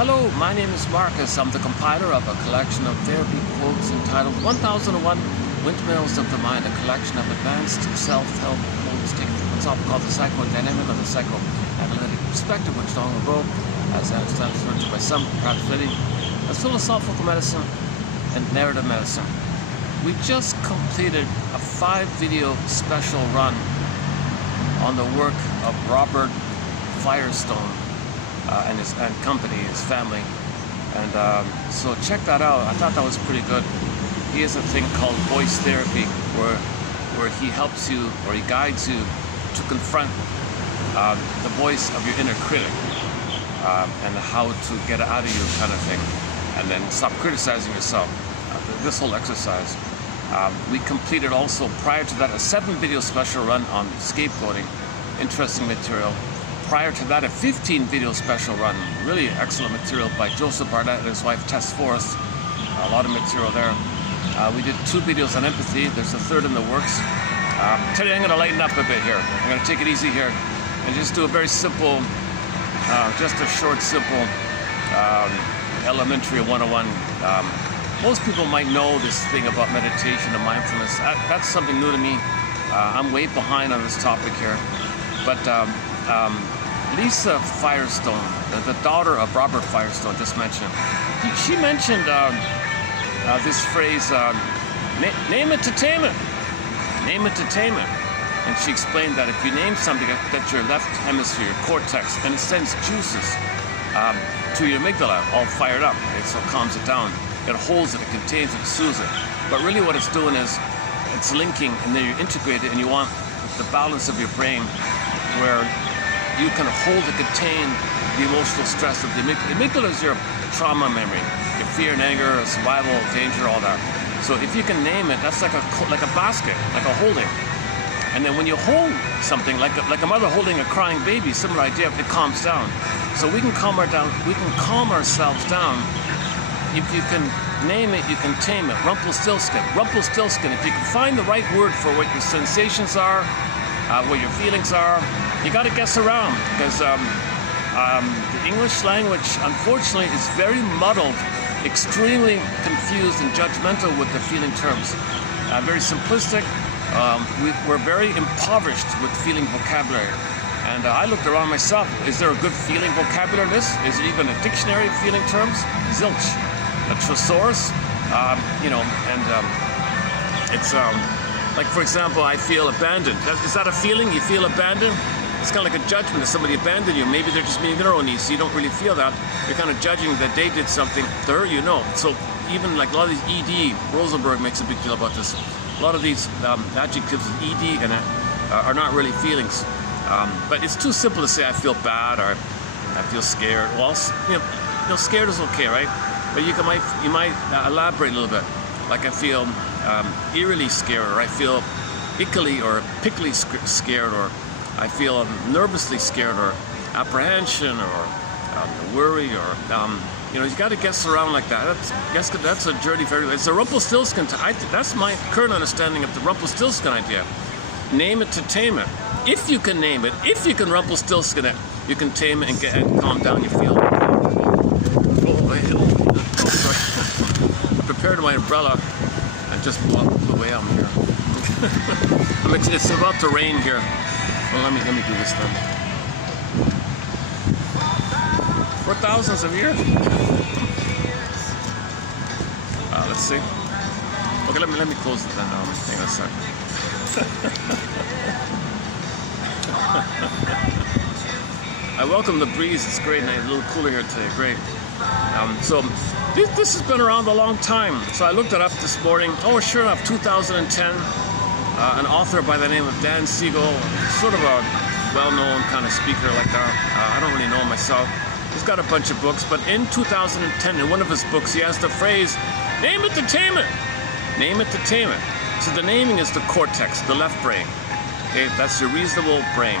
Hello, my name is Marcus. I'm the compiler of a collection of therapy quotes entitled 1001 Windmills of the Mind, a collection of advanced self-help quotes taken from a topic called the psychodynamic or the psychoanalytic perspective, which long ago, as I understand, is referred to by some, perhaps fitting, as philosophical medicine and narrative medicine. We just completed a 5-video special run on the work of Robert Firestone and company, his family, and so check that out. I thought that was pretty good. He has a thing called voice therapy, where he helps you, or he guides you to confront the voice of your inner critic and how to get it out of you, kind of thing, and then stop criticizing yourself. This whole exercise. We completed also, prior to that, a 7-video special run on scapegoating, interesting material. Prior to that, a 15-video special run, really excellent material by Joseph Barnett and his wife Tess Forrest. A lot of material there. We did 2 videos on empathy. There's a 3rd in the works. Today I'm going to lighten up a bit here. I'm going to take it easy here and just do a very simple, just a short, simple, elementary 101. Most people might know this thing about meditation and mindfulness. That's something new to me. I'm way behind on this topic here. But Lisa Firestone, the daughter of Robert Firestone, just mentioned, she mentioned this phrase, name it to tame it. Name it to tame it. And she explained that if you name something that your left hemisphere, your cortex, and it sends juices to your amygdala, all fired up, right? So it calms it down. It holds it, it contains it, soothes it. But really what it's doing is it's linking, and then you integrate it, and you want the balance of your brain where you can hold and contain the emotional stress of the amygdala. The amygdala is your trauma memory, your fear and anger, survival, danger, all that. So if you can name it, that's like a basket, like a holding. And then when you hold something, like a mother holding a crying baby, similar idea, it calms down. So we can calm ourselves down. If you can name it, you can tame it. Rumpelstiltskin. Rumpelstiltskin. If you can find the right word for what your sensations are, what your feelings are, you got to guess around, because the English language, unfortunately, is very muddled, extremely confused and judgmental with the feeling terms. Very simplistic. We're very impoverished with feeling vocabulary. And I looked around myself. Is there a good feeling vocabulary list? Is it even a dictionary of feeling terms? Zilch. A thesaurus? It's like, for example, I feel abandoned. Is that a feeling? You feel abandoned? It's kind of like a judgment if somebody abandoned you. Maybe they're just meeting their own needs, so you don't really feel that. You're kind of judging that they did something to hurt you. No. So even like a lot of these ED, Rosenberg makes a big deal about this. A lot of these adjectives with ED in it are not really feelings. But it's too simple to say I feel bad or I feel scared. Well, scared is okay, right? But you might elaborate a little bit. Like I feel eerily scared, or I feel ickily or pickly scared, or I feel nervously scared, or apprehension, or worry, or you got to guess around like that. That's a journey for everybody. It's a Rumpelstiltskin. That's my current understanding of the Rumpelstiltskin idea. Name it to tame it. If you can name it, if you can Rumpelstiltskin it, you can tame it and calm down your feeling. I prepared my umbrella and just blew away out here. It's about to rain here. Well, let me do this then. For thousands of years. Let's see. Okay, let me close it then. Hang on a sec. I welcome the breeze. It's great. Nice, a little cooler here today. Great. So this has been around a long time. So I looked it up this morning. Oh, sure enough, 2010. An author by the name of Dan Siegel, sort of a well-known kind of speaker like that. I don't really know him myself. He's got a bunch of books, but in 2010, in one of his books, he has the phrase, name it to tame it. Name it to tame it. So the naming is the cortex, the left brain. Okay, that's your reasonable brain.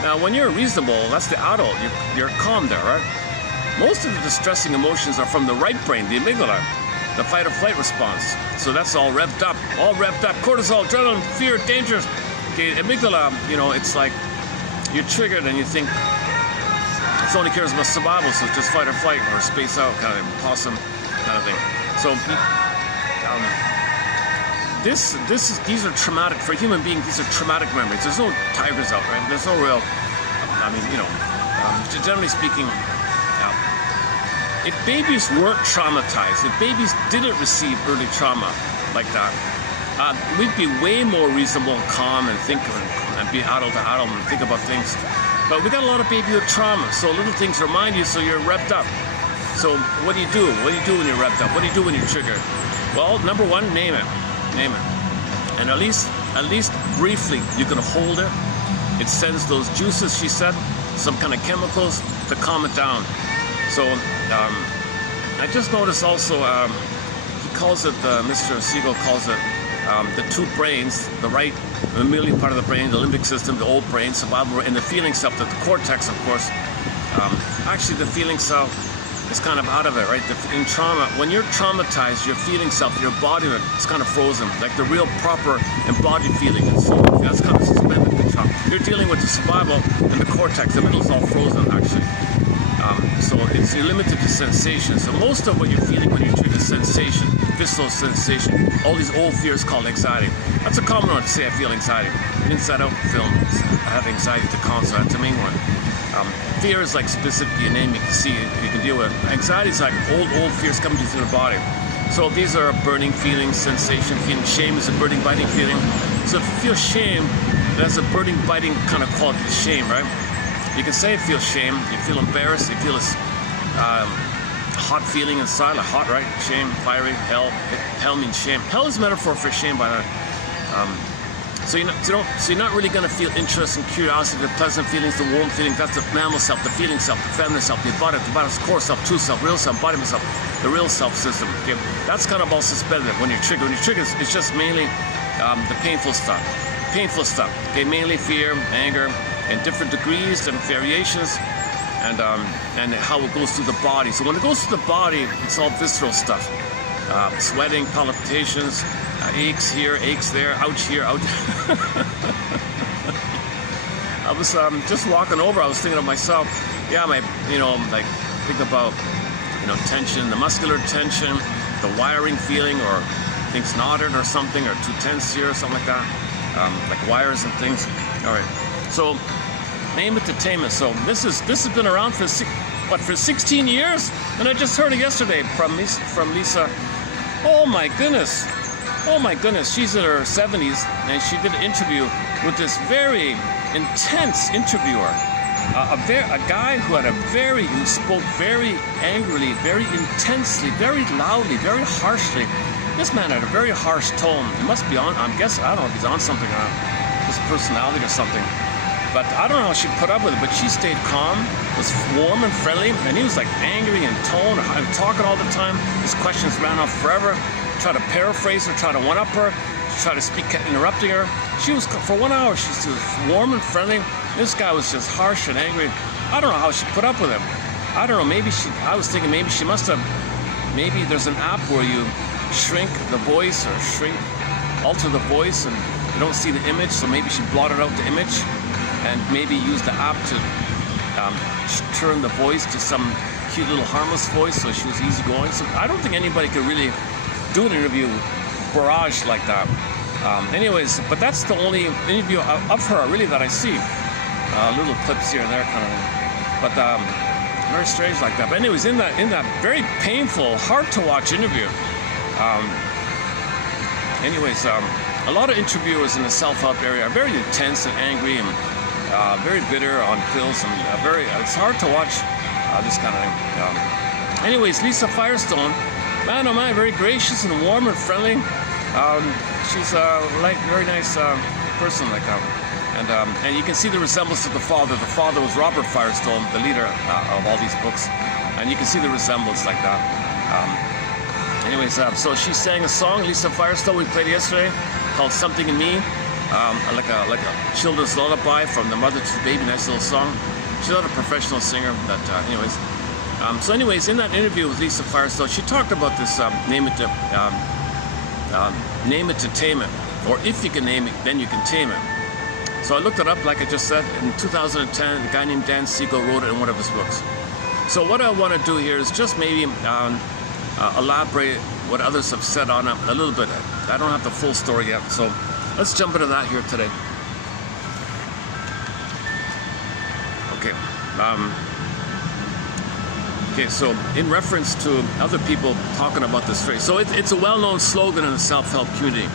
Now, when you're reasonable, that's the adult. You're calm there, right? Most of the distressing emotions are from the right brain, the amygdala, the fight or flight response. So that's all revved up. Cortisol, adrenaline, fear, danger. Okay, amygdala, it's like you're triggered and you think, She only cares about survival, so it's just fight or flight or space out kind of possum kind of thing. So these are traumatic for a human being. These are traumatic memories. There's no tigers out, right? There's no real. I mean, generally speaking, if babies weren't traumatized, if babies didn't receive early trauma like that, we'd be way more reasonable and calm and think and be adult to adult and think about things. But we got a lot of babyhood trauma, so little things remind you, so you're revved up. So what do you do? What do you do when you're revved up? What do you do when you're triggered? Well, number one, name it. Name it. And at least briefly, you can hold it. It sends those juices, she said, some kind of chemicals to calm it down. So I just noticed also, he calls it, Mr. Siegel calls it the two brains, the right mammalian part of the brain, the limbic system, the old brain, survival, and the feeling self, the cortex, of course. Actually, the feeling self is kind of out of it, right? In trauma, when you're traumatized, your feeling self, your body is kind of frozen, like the real proper embodied feeling. So that's kind of suspended in trauma. You're dealing with the survival and the cortex, the middle is all frozen, actually. So you're limited to sensation. So most of what you're feeling when you trigger sensation, visceral sensation, all these old fears called anxiety. That's a common one to say I feel anxiety. Inside Out film, I have anxiety to console. That's the main one. Fear is like specific, you name, you can see it, you can deal with it. Anxiety is like old fears coming to the body. So these are burning feelings, sensation, feeling. Shame is a burning, biting feeling. So if you feel shame, that's a burning, biting kind of quality to shame, right? You can say you feel shame, you feel embarrassed, you feel this hot feeling inside, like hot, right? Shame, fiery, hell. Hell means shame. Hell is a metaphor for shame, by the way. So you're not really going to feel interest and curiosity, the pleasant feelings, the warm feelings. That's the mammal self, the feeling self, the feminine self, the body's core self, true self, real self, embodiment self, the real self system. Okay? That's kind of all suspended when you're triggered. When you're triggered, it's just mainly the painful stuff. Painful stuff. Okay, mainly fear, anger, in different degrees, different variations, and how it goes through the body. So when it goes through the body, it's all visceral stuff. Sweating, palpitations, aches here, aches there, ouch here, ouch. I was just walking over, I was thinking of myself, yeah, think about, tension, the muscular tension, the wiring feeling, or things knotted or something, or too tense here, or something like that, like wires and things. All right, so name it to tame it. So this has been around for 16 years, and I just heard it yesterday from Lisa. Oh my goodness, she's in her 70s, and she did an interview with this very intense interviewer, a guy who spoke very angrily, very intensely, very loudly, very harshly. This man had a very harsh tone. He must be on, I don't know if he's on something, his personality or something. But I don't know how she put up with it, but she stayed calm, was warm and friendly, and he was like angry in tone and talking all the time. His questions ran off forever. Try to paraphrase her, try to one-up her, try to speak, interrupting her. She was, for 1 hour, she was warm and friendly. This guy was just harsh and angry. I don't know how she put up with him. I don't know, I was thinking maybe she must have, maybe there's an app where you shrink the voice or alter the voice and you don't see the image, so maybe she blotted out the image and maybe used the app to turn the voice to some cute little harmless voice so she was easygoing. So I don't think anybody could really do an interview barrage like that. Anyways, but that's the only interview of her really that I see. Little clips here and there kind of thing. But very strange like that. But anyways, in that very painful, hard to watch interview, a lot of interviewers in the self-help area are very intense and angry and very bitter on pills, and it's hard to watch this kind of thing. Anyways, Lisa Firestone, man oh man, very gracious and warm and friendly. She's a very nice person like that. And you can see the resemblance to the father. The father was Robert Firestone, the leader of all these books, and you can see the resemblance like that. So she sang a song, Lisa Firestone, we played yesterday, called "Something in Me," like a children's lullaby from the mother to the baby. Nice little song. She's not a professional singer, but in that interview with Lisa Firestone, she talked about this name it to tame it, or if you can name it, then you can tame it. So I looked it up, like I just said. In 2010, a guy named Dan Siegel wrote it in one of his books. So what I want to do here is just maybe elaborate what others have said on it a little bit. I don't have the full story yet, so let's jump into that here today. Okay. Okay, so in reference to other people talking about this phrase, so it's a well-known slogan in the self-help community.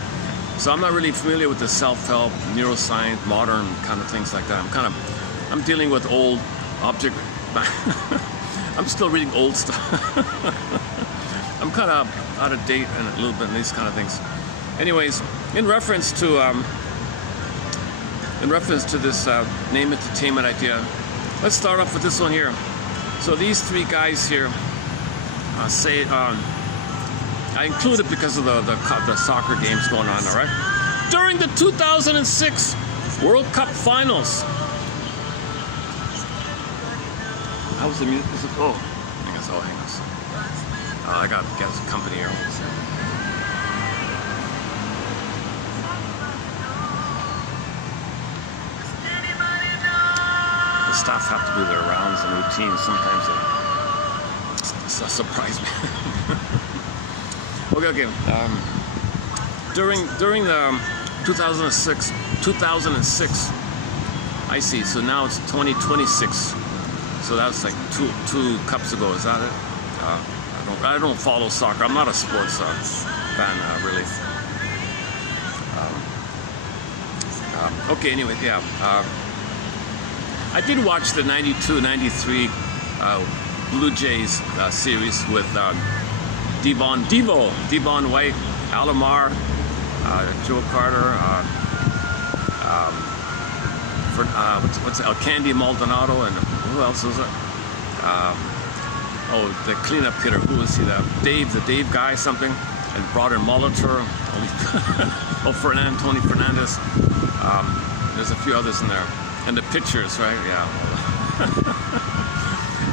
So I'm not really familiar with the self-help, neuroscience, modern kind of things like that. I'm dealing with old object. I'm still reading old stuff. I'm kind of out of date and a little bit in these kind of things. Anyways, in reference to this name entertainment idea, let's start off with this one here. So these three guys here say, I include it because of the soccer games going on, all right? During the 2006 World Cup Finals. How was the music? Oh, I guess I'll hang us. I got company here. The staff have to do their rounds and routines. Sometimes they surprise me. Okay. During the 2006, I see. So now it's 2026. So that's like two cups ago. Is that it? I don't follow soccer. I'm not a sports fan, really. Okay. Anyway, yeah. I did watch the 92-93 Blue Jays series with Devon White, Alomar, Joe Carter, Candy Maldonado, and who else was it? The cleanup hitter. Who was he? The Dave guy something, and Broader Molitor. Tony Fernandez. There's a few others in there, and the pitchers, right? Yeah.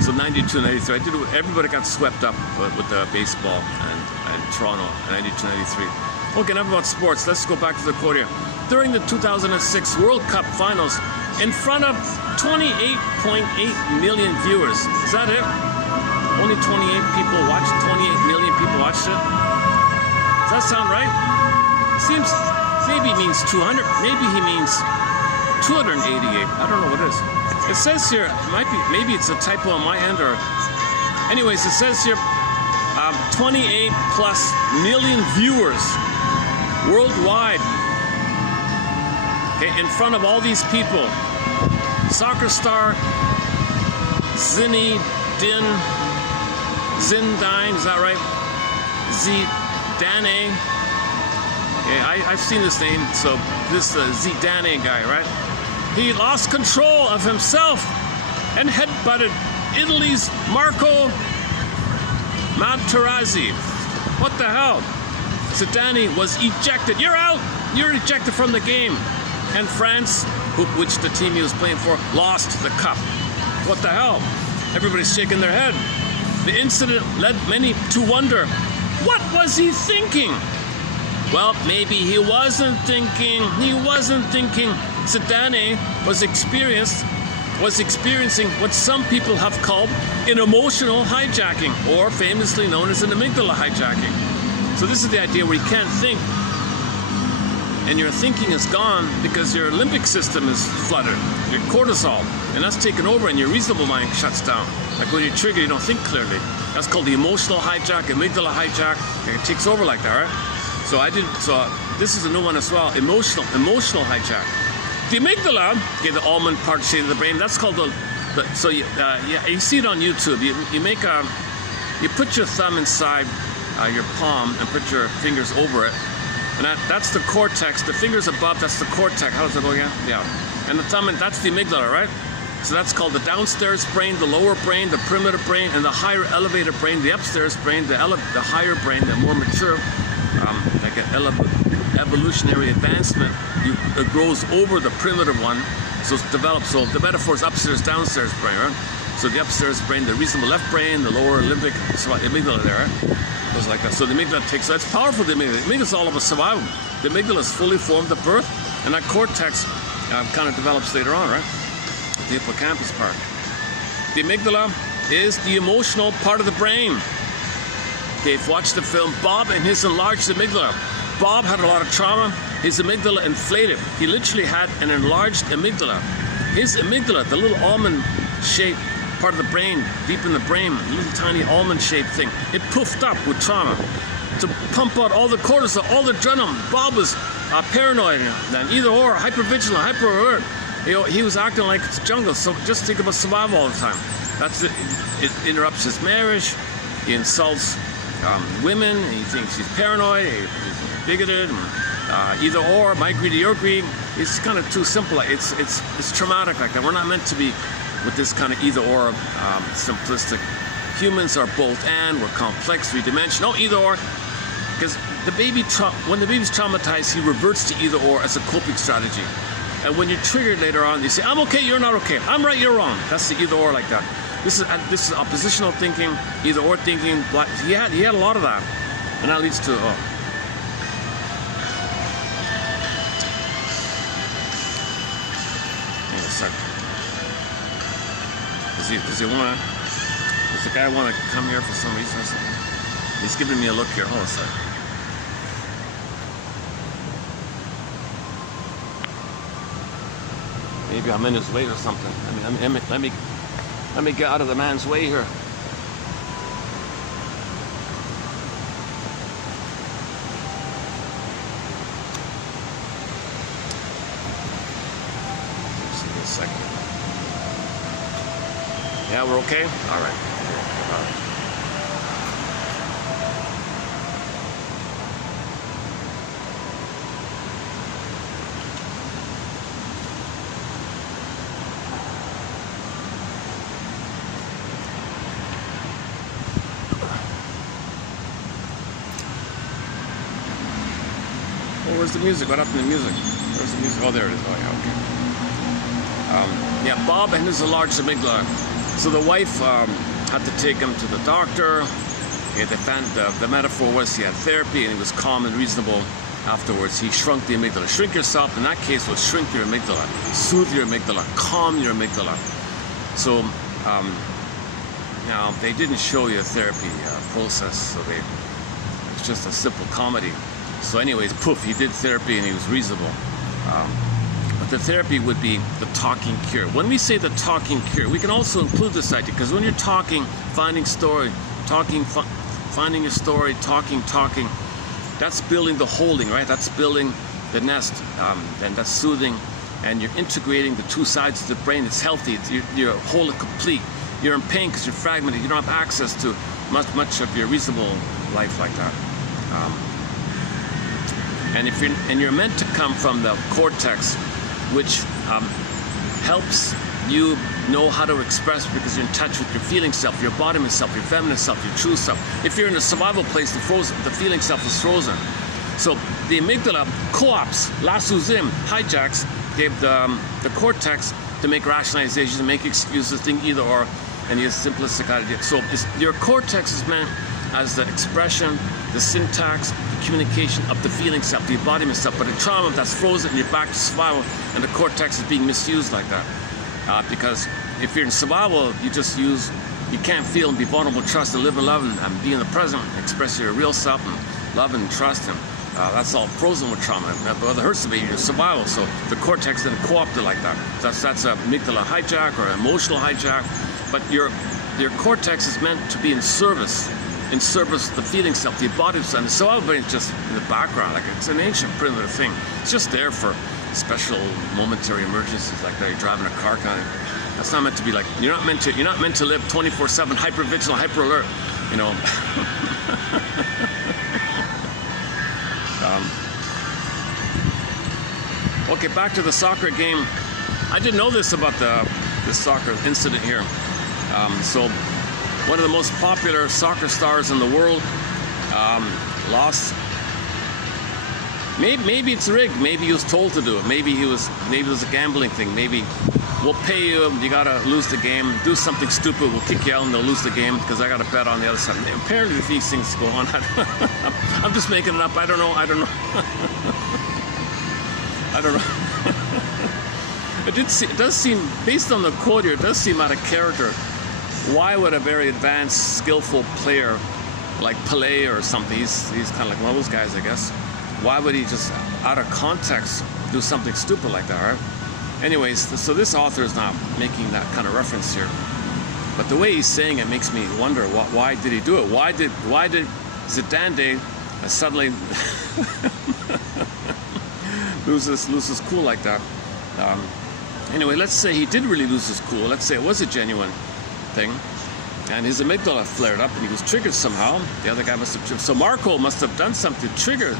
So 92, 93. Everybody got swept up with the baseball and Toronto, 92, 93. Okay, enough about sports. Let's go back to the quote here. During the 2006 World Cup Finals, in front of 28.8 million viewers. Is that it? Only 28 people watched. 28 million people watched it. Does that sound right? Seems maybe he means 200. Maybe he means 288. I don't know what it is. It says here, maybe it's a typo on my end, or anyways, it says here 28 plus million viewers worldwide. Okay, in front of all these people. Soccer star Zinedine, is that right? Zidane. Yeah, I've seen this name. So this Zidane guy, right? He lost control of himself and headbutted Italy's Marco Materazzi. What the hell? Zidane was ejected. You're out. You're ejected from the game. And France, which the team he was playing for, lost the cup. What the hell? Everybody's shaking their head. The incident led many to wonder, what was he thinking? Well, maybe he wasn't thinking. Zidane was experiencing what some people have called an emotional hijacking, or famously known as an amygdala hijacking. So this is the idea where you can't think, and your thinking is gone because your limbic system is flooded, your cortisol, and that's taken over, and your reasonable mind shuts down. Like when you're triggered, you don't think clearly. That's called the emotional hijack, amygdala hijack. It takes over like that, right? So this is a new one as well. Emotional hijack. The amygdala, okay, the almond part shade of the brain. That's called you see it on YouTube. You put your thumb inside your palm and put your fingers over it, and that's the cortex. The fingers above, that's the cortex. How does it go again? Yeah. And the thumb, and that's the amygdala, right? So that's called the downstairs brain, the lower brain, the primitive brain, and the higher elevated brain, the upstairs brain, the higher brain, the more mature, like an evolutionary advancement. It grows over the primitive one, so it's developed. So the metaphor is upstairs, downstairs brain, right? So the upstairs brain, the reasonable left brain, the lower limbic, so the amygdala there, right? Goes like that. So the amygdala takes, that's powerful, the amygdala. The amygdala is all about survival. The amygdala is fully formed at birth, and that cortex kind of develops later on, right? The hippocampus part. The amygdala is the emotional part of the brain. Okay, watch the film Bob and his enlarged amygdala. Bob had a lot of trauma. His amygdala inflated. He literally had an enlarged amygdala. His amygdala, the little almond-shaped part of the brain, deep in the brain, a little tiny almond-shaped thing, it puffed up with trauma to pump out all the cortisol, all the adrenaline. Bob was paranoid and either or, hypervigilant, hyper alert. He was acting like it's jungle. So just think about survival all the time. That's it. It interrupts his marriage. He insults women. He thinks he's paranoid. He's bigoted. Either or, my greed or your greed. It's kind of too simple. It's traumatic like that. We're not meant to be with this kind of either or simplistic. Humans are both and. We're complex, three-dimensional. No either or. Because when the baby's traumatized, he reverts to either or as a coping strategy. And when you're triggered later on, you say, I'm okay, you're not okay. I'm right, you're wrong. That's the either or like that. This is oppositional thinking, either or thinking. But he had a lot of that. And that leads to hang on a sec. Does the guy want to come here for some reason or something? He's giving me a look here. Hold on a sec. Maybe I'm in his way or something. Let me get out of the man's way here. Let's see a second. Yeah, we're okay? All right. All right. Where's the music? What happened to the music? Where's the music? Oh, there it is. Oh, yeah, okay. Yeah, Bob and his enlarged amygdala. So the wife had to take him to the doctor. Yeah, they found the metaphor was he had therapy and he was calm and reasonable afterwards. He shrunk the amygdala. Shrink yourself, in that case, was shrink your amygdala, soothe your amygdala, calm your amygdala. So now they didn't show you a therapy process, so it's just a simple comedy. So anyways, poof, he did therapy and he was reasonable. But the therapy would be the talking cure. When we say the talking cure, we can also include this idea, because when you're talking, finding story, finding a story, talking, that's building the holding, right? That's building the nest, and that's soothing, and you're integrating the two sides of the brain. It's healthy, you're whole and complete. You're in pain because you're fragmented. You don't have access to much of your reasonable life like that. And you're meant to come from the cortex, which helps you know how to express, because you're in touch with your feeling self, your embodiment self, your feminine self, your true self. If you're in a survival place, the feeling self is frozen. So the amygdala co-ops, lassos in, hijacks the cortex to make rationalizations, to make excuses, think either or, and use simplistic idea. So your cortex is meant as the expression, the syntax, the communication of the feeling self, the embodiment self. But in trauma, that's frozen and you're back to survival, and the cortex is being misused like that. Because if you're in survival, you can't feel and be vulnerable, trust, and live and love, and be in the present, express your real self, and love and trust, and that's all frozen with trauma. But the hurts to be your survival, so the cortex didn't co-opt it like that. That's a amygdala hijack or emotional hijack. But your cortex is meant to be in service of the feeling self, the embodiment self. And the survival brain is just in the background, like it's an ancient primitive thing. It's just there for special momentary emergencies like that. You're driving a car kind of. That's not meant to be like, you're not meant to live 24/7 hyper vigilant, hyper alert, you know. Okay, back to the soccer game. I didn't know this about this soccer incident here. So one of the most popular soccer stars in the world lost. Maybe it's rigged. Maybe he was told to do it. Maybe it was a gambling thing. Maybe we'll pay you. You gotta lose the game. Do something stupid. We'll kick you out and they'll lose the game because I got a bet on the other side. Apparently these things go on. I'm just making it up. I don't know. I don't know. It does seem, based on the quote here, it does seem out of character why would a very advanced, skillful player like Pelé or something, he's kind of like one of those guys, I guess, why would he just, out of context, do something stupid like that, right? Anyways, so this author is not making that kind of reference here. But the way he's saying it makes me wonder, why did he do it? Why did Zidane suddenly lose his cool like that? Anyway, let's say he did really lose his cool. Let's say it was a genuine thing, and his amygdala flared up and he was triggered somehow. The other guy must have, so Marco must have done something to trigger.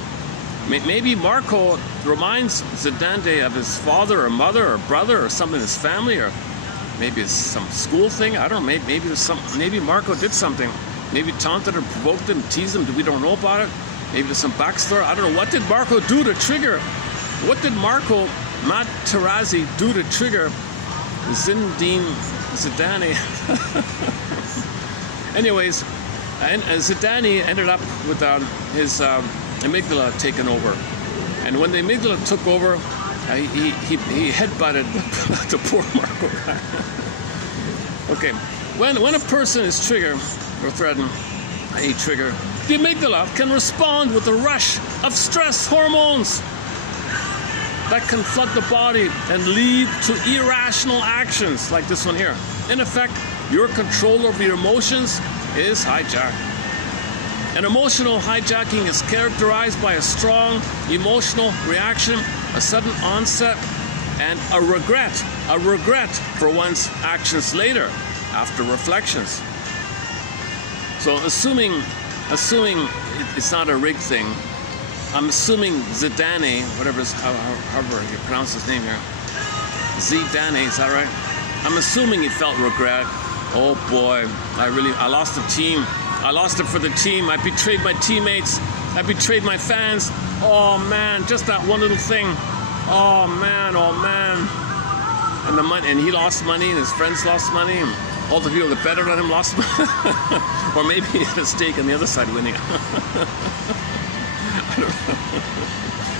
Maybe Marco reminds Zidane of his father or mother or brother or something in his family, or maybe it's some school thing. I don't know. Maybe Marco did something. Maybe taunted or provoked him, teased him. We don't know about it. Maybe there's some backstory. I don't know. What did Marco do to trigger? What did Marco Materazzi do to trigger Zinedine Zidane? Anyways, and Zidane ended up with his amygdala taken over, and when the amygdala took over, he headbutted the poor Marco guy. Okay, when a person is triggered or threatened, the amygdala can respond with a rush of stress hormones that can flood the body and lead to irrational actions like this one here. In effect, your control over your emotions is hijacked. An emotional hijacking is characterized by a strong emotional reaction, a sudden onset, and a regret for one's actions later, after reflections. So assuming it's not a rigged thing, I'm assuming Zidane, however you pronounce his name here, Zidane, is that right? I'm assuming he felt regret. Oh boy, I lost the team. I lost it for the team. I betrayed my teammates. I betrayed my fans. Oh man, just that one little thing. Oh man, oh man. And the money, and he lost money, and his friends lost money, and all the people that betted on him lost money. Or maybe he had a stake on the other side winning. I don't know.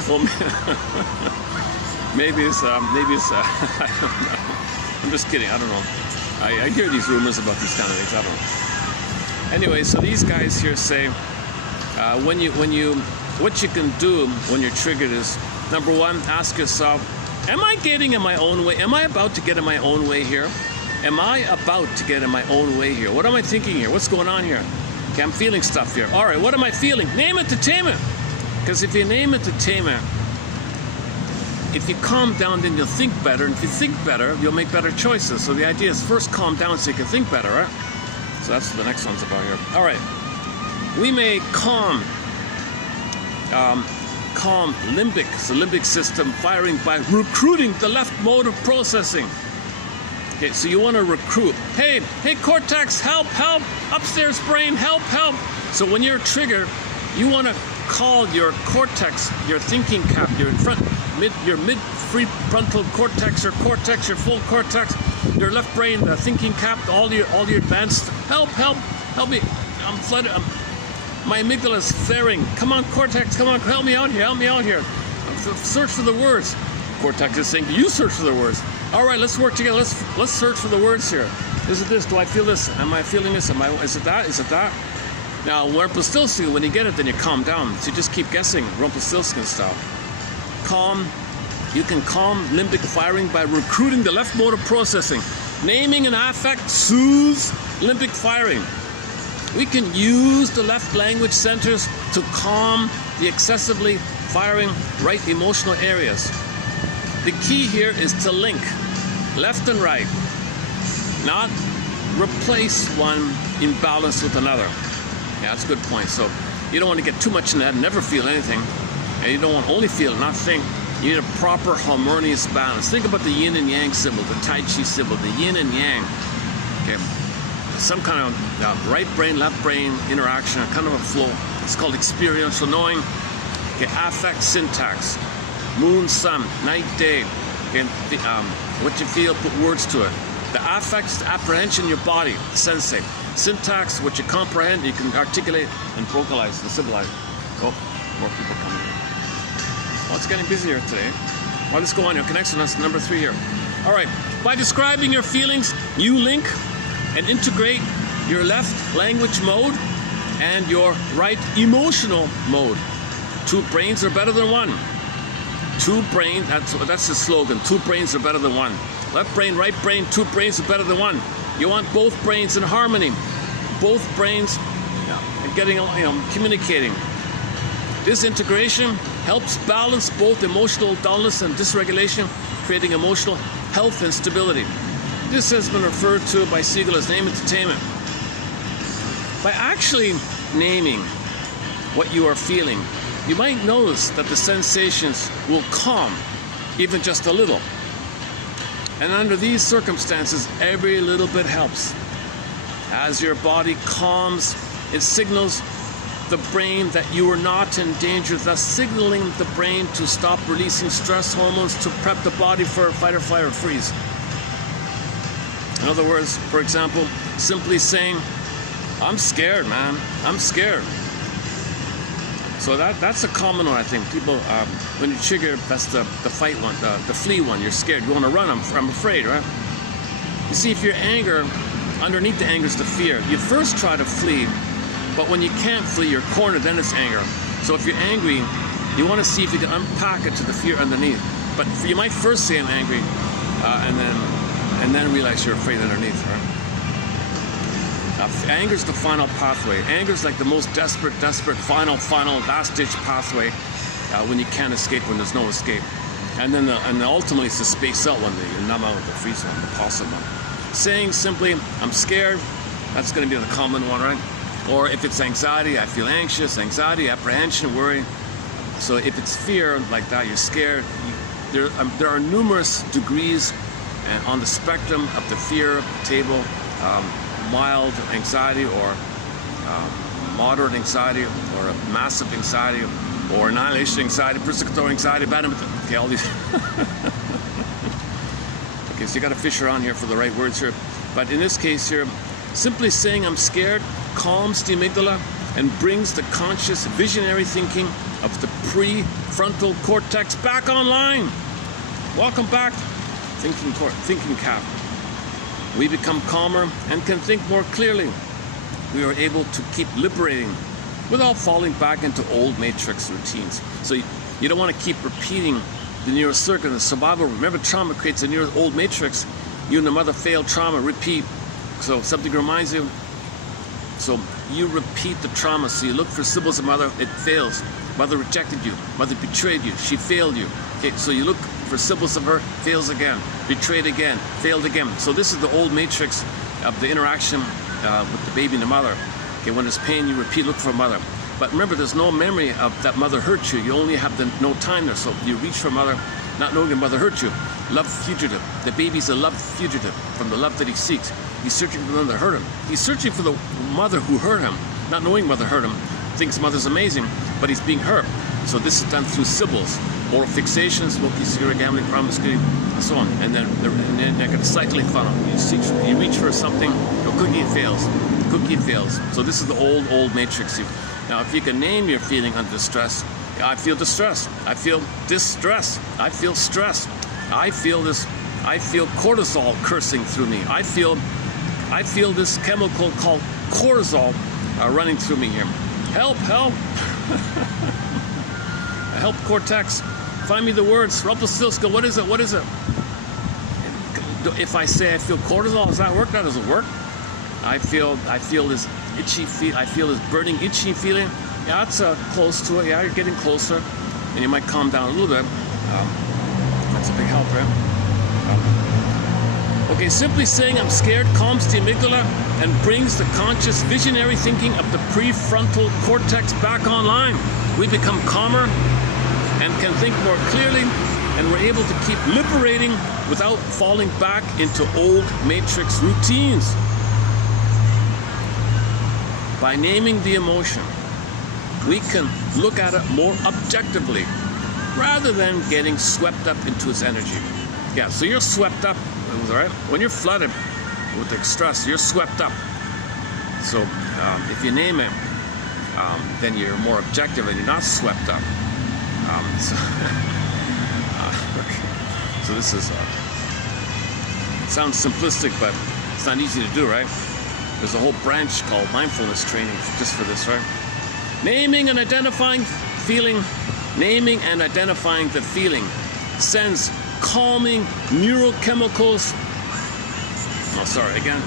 Well, maybe it's I don't know. I'm just kidding. I don't know. I hear these rumors about these kind of things. I don't know. Anyway, so these guys here say what you can do when you're triggered is, number one, ask yourself, am I getting in my own way? Am I about to get in my own way here? Am I about to get in my own way here? What am I thinking here? What's going on here? Okay, I'm feeling stuff here. All right, what am I feeling? Name it to tame it. Because if you name it to tame it, if you calm down, then you'll think better. And if you think better, you'll make better choices. So the idea is first calm down so you can think better, right? So that's what the next one's about here. All right. We may calm limbic, so limbic system firing by recruiting the left mode of processing. Okay, so you want to recruit. Hey, cortex, help, upstairs brain, help. So when you're triggered, you want to call your cortex, your thinking cap, your mid prefrontal cortex, your full cortex, your left brain, the thinking cap, all your advanced, help me, I'm flooded, my amygdala is flaring. Come on, cortex, come on, help me out here. Search for the words. Cortex is saying, you search for the words. All right, let's work together. Let's search for the words here. Is it this? Do I feel this? Am I feeling this? Is it that? Is it that? Now, Rumpelstiltskin, when you get it, then you calm down. So you just keep guessing, Rumpelstiltskin style. You can calm limbic firing by recruiting the left mode of processing. Naming an affect soothes limbic firing. We can use the left language centers to calm the excessively firing right emotional areas. The key here is to link left and right, not replace one imbalance with another. Yeah, that's a good point. So you don't want to get too much in that and never feel anything. And you don't want to only feel, not think. You need a proper harmonious balance. Think about the yin and yang symbol, the Tai Chi symbol, the yin and yang. Okay. Some kind of right brain, left brain interaction, kind of a flow. It's called experiential knowing. Okay, affect syntax. Moon, sun, night, day. Okay, what you feel, put words to it. The affects apprehension in your body, sensei. Syntax, what you comprehend, you can articulate and vocalize and symbolize. Oh, more people coming in. Oh, it's getting busier today. Well, let's go on. Your connection, that's number 3 here. All right. By describing your feelings, you link and integrate your left language mode and your right emotional mode. Two brains are better than one. Two brains, that's the slogan. Two brains are better than one. Left brain, right brain, two brains are better than one. You want both brains in harmony. Both brains getting, communicating. This integration helps balance both emotional dullness and dysregulation, creating emotional health and stability. This has been referred to by Siegel as name entertainment. By actually naming what you are feeling, you might notice that the sensations will calm, even just a little. And under these circumstances, every little bit helps. As your body calms, it signals the brain that you are not in danger, thus signaling the brain to stop releasing stress hormones to prep the body for fight or flight or freeze. In other words, for example, simply saying, I'm scared, man, I'm scared. So that's a common one, I think. People, when you trigger, that's the fight one, the flee one. You're scared, you want to run, I'm afraid, right? You see, if you're anger, underneath the anger is the fear. You first try to flee, but when you can't flee, you're cornered, then it's anger. So if you're angry, you want to see if you can unpack it to the fear underneath. But you might first say I'm angry, and then realize you're afraid underneath, right? Anger's the final pathway. Anger's like the most desperate, final, last-ditch pathway when you can't escape, when there's no escape. And then ultimately it's the space out one, the numb out, the freeze one, the pulsing one. Saying simply, I'm scared, that's going to be the common one, right? Or if it's anxiety, I feel anxious, anxiety, apprehension, worry. So if it's fear like that, you're scared. There are numerous degrees on the spectrum of the fear table. Mild anxiety, or moderate anxiety, or a massive anxiety, or annihilation anxiety, persecutory anxiety, abandonment. Okay, all these. Okay, so you got to fish around here for the right words here. But in this case here, simply saying I'm scared calms the amygdala and brings the conscious visionary thinking of the prefrontal cortex back online. Welcome back, thinking cap. We become calmer and can think more clearly. We are able to keep liberating without falling back into old matrix routines. So you don't want to keep repeating the neural circuit. The survival, remember, trauma creates a neural old matrix. You and the mother failed trauma, repeat. So something reminds you. So you repeat the trauma. So you look for symbols of mother, it fails. Mother rejected you, mother betrayed you, she failed you. Okay, so you look for symbols of her, fails again, betrayed again, failed again. So this is the old matrix of the interaction with the baby and the mother. Okay, when there's pain, you repeat, look for mother. But remember, there's no memory of that mother hurt you. You only have no time there. So you reach for mother, not knowing your mother hurt you. Love fugitive. The baby's a love fugitive from the love that he seeks. He's searching for the one that hurt him. He's searching for the mother who hurt him, not knowing mother hurt him. Thinks mother's amazing, but he's being hurt. So this is done through symbols, oral fixation, smoking, cigarette, gambling, promiscuity, and so on. And then I got a cycling funnel. You reach for something, the cookie fails. The cookie fails. So this is the old matrix. Now, if you can name your feeling under distress, I feel distress. I feel distress. I feel stress. I feel this. I feel cortisol coursing through me. I feel this chemical called cortisol running through me here. Help, help. Help, cortex. Find me the words. Rumpelstiltskin, what is it? What is it? If I say I feel cortisol, does that work? That doesn't work. I feel this itchy feel. I feel this burning, itchy feeling. Yeah, it's close to it. Yeah, you're getting closer, and you might calm down a little bit. That's a big help, right? Okay, simply saying I'm scared calms the amygdala and brings the conscious visionary thinking of the prefrontal cortex back online. We become calmer and can think more clearly, and we're able to keep liberating without falling back into old matrix routines. By naming the emotion, we can look at it more objectively rather than getting swept up into its energy. Yeah, so you're swept up, all right? When you're flooded with the stress, you're swept up. So if you name it, then you're more objective and you're not swept up. So this is, it sounds simplistic, but It's not easy to do, right? There's a whole branch called mindfulness training just for this, right? Naming and identifying the feeling sends calming neurochemicals. Oh, sorry, again.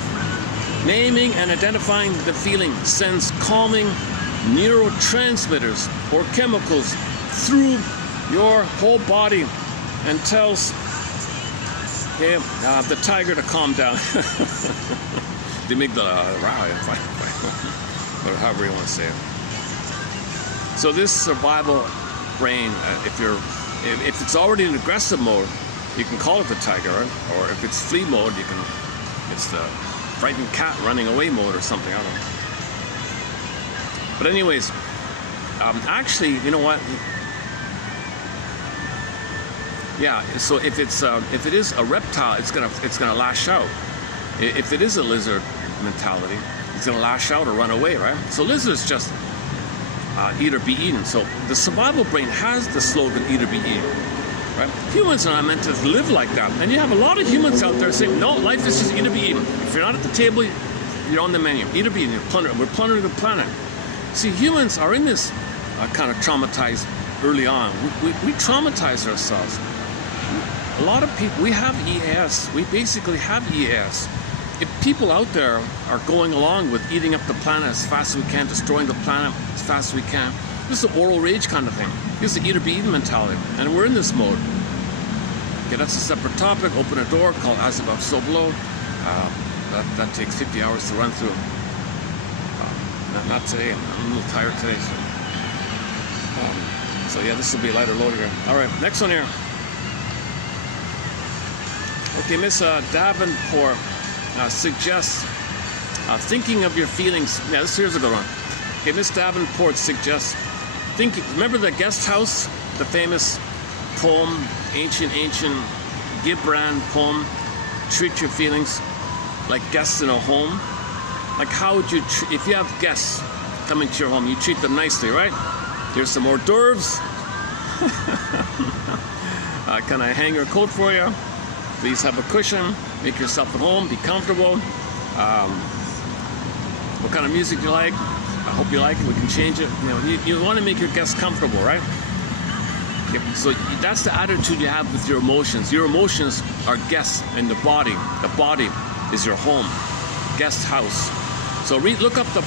Naming and identifying the feeling sends calming neurotransmitters or chemicals through your whole body and tells the tiger to calm down. The amygdala, or however you want to say it. So this survival brain, if it's already in aggressive mode, you can call it the tiger, right? Or if it's flee mode, it's the frightened cat running away mode or something. I don't know. But anyways, actually, you know what? Yeah. So if it is a reptile, it's gonna lash out. If it is a lizard mentality, it's gonna lash out or run away, right? So lizards just eat or be eaten. So the survival brain has the slogan "eat or be eaten." Right? Humans are not meant to live like that. And you have a lot of humans out there saying, no, life is just eat or be eaten. If you're not at the table, you're on the menu. Eat or be eaten. We're plundering the planet. See, humans are in this kind of traumatized early on. We traumatize ourselves. A lot of people, we have EAS. We basically have EAS. If people out there are going along with eating up the planet as fast as we can, destroying the planet as fast as we can, this is an oral rage kind of thing. This is the eat or be eaten mentality. And we're in this mode. Okay, that's a separate topic. Open a door, call as above, so below. That takes 50 hours to run through. Not today. I'm a little tired today. So yeah, this will be a lighter load here. All right, next one here. Okay, Miss Davenport suggests thinking of your feelings. Yeah, here's a good one. Okay, Miss Davenport suggests thinking. Remember the guest house, the famous poem, ancient Gibran poem. Treat your feelings like guests in a home. Like how would you, if you have guests coming to your home, you treat them nicely, right? Here's some hors d'oeuvres. Can I hang your coat for you? Please have a cushion. Make yourself at home. Be comfortable. What kind of music you like? I hope you like it. We can change it. You know, you want to make your guests comfortable, right? Yep. So that's the attitude you have with your emotions. Your emotions are guests in the body. The body is your home, guest house. So look up the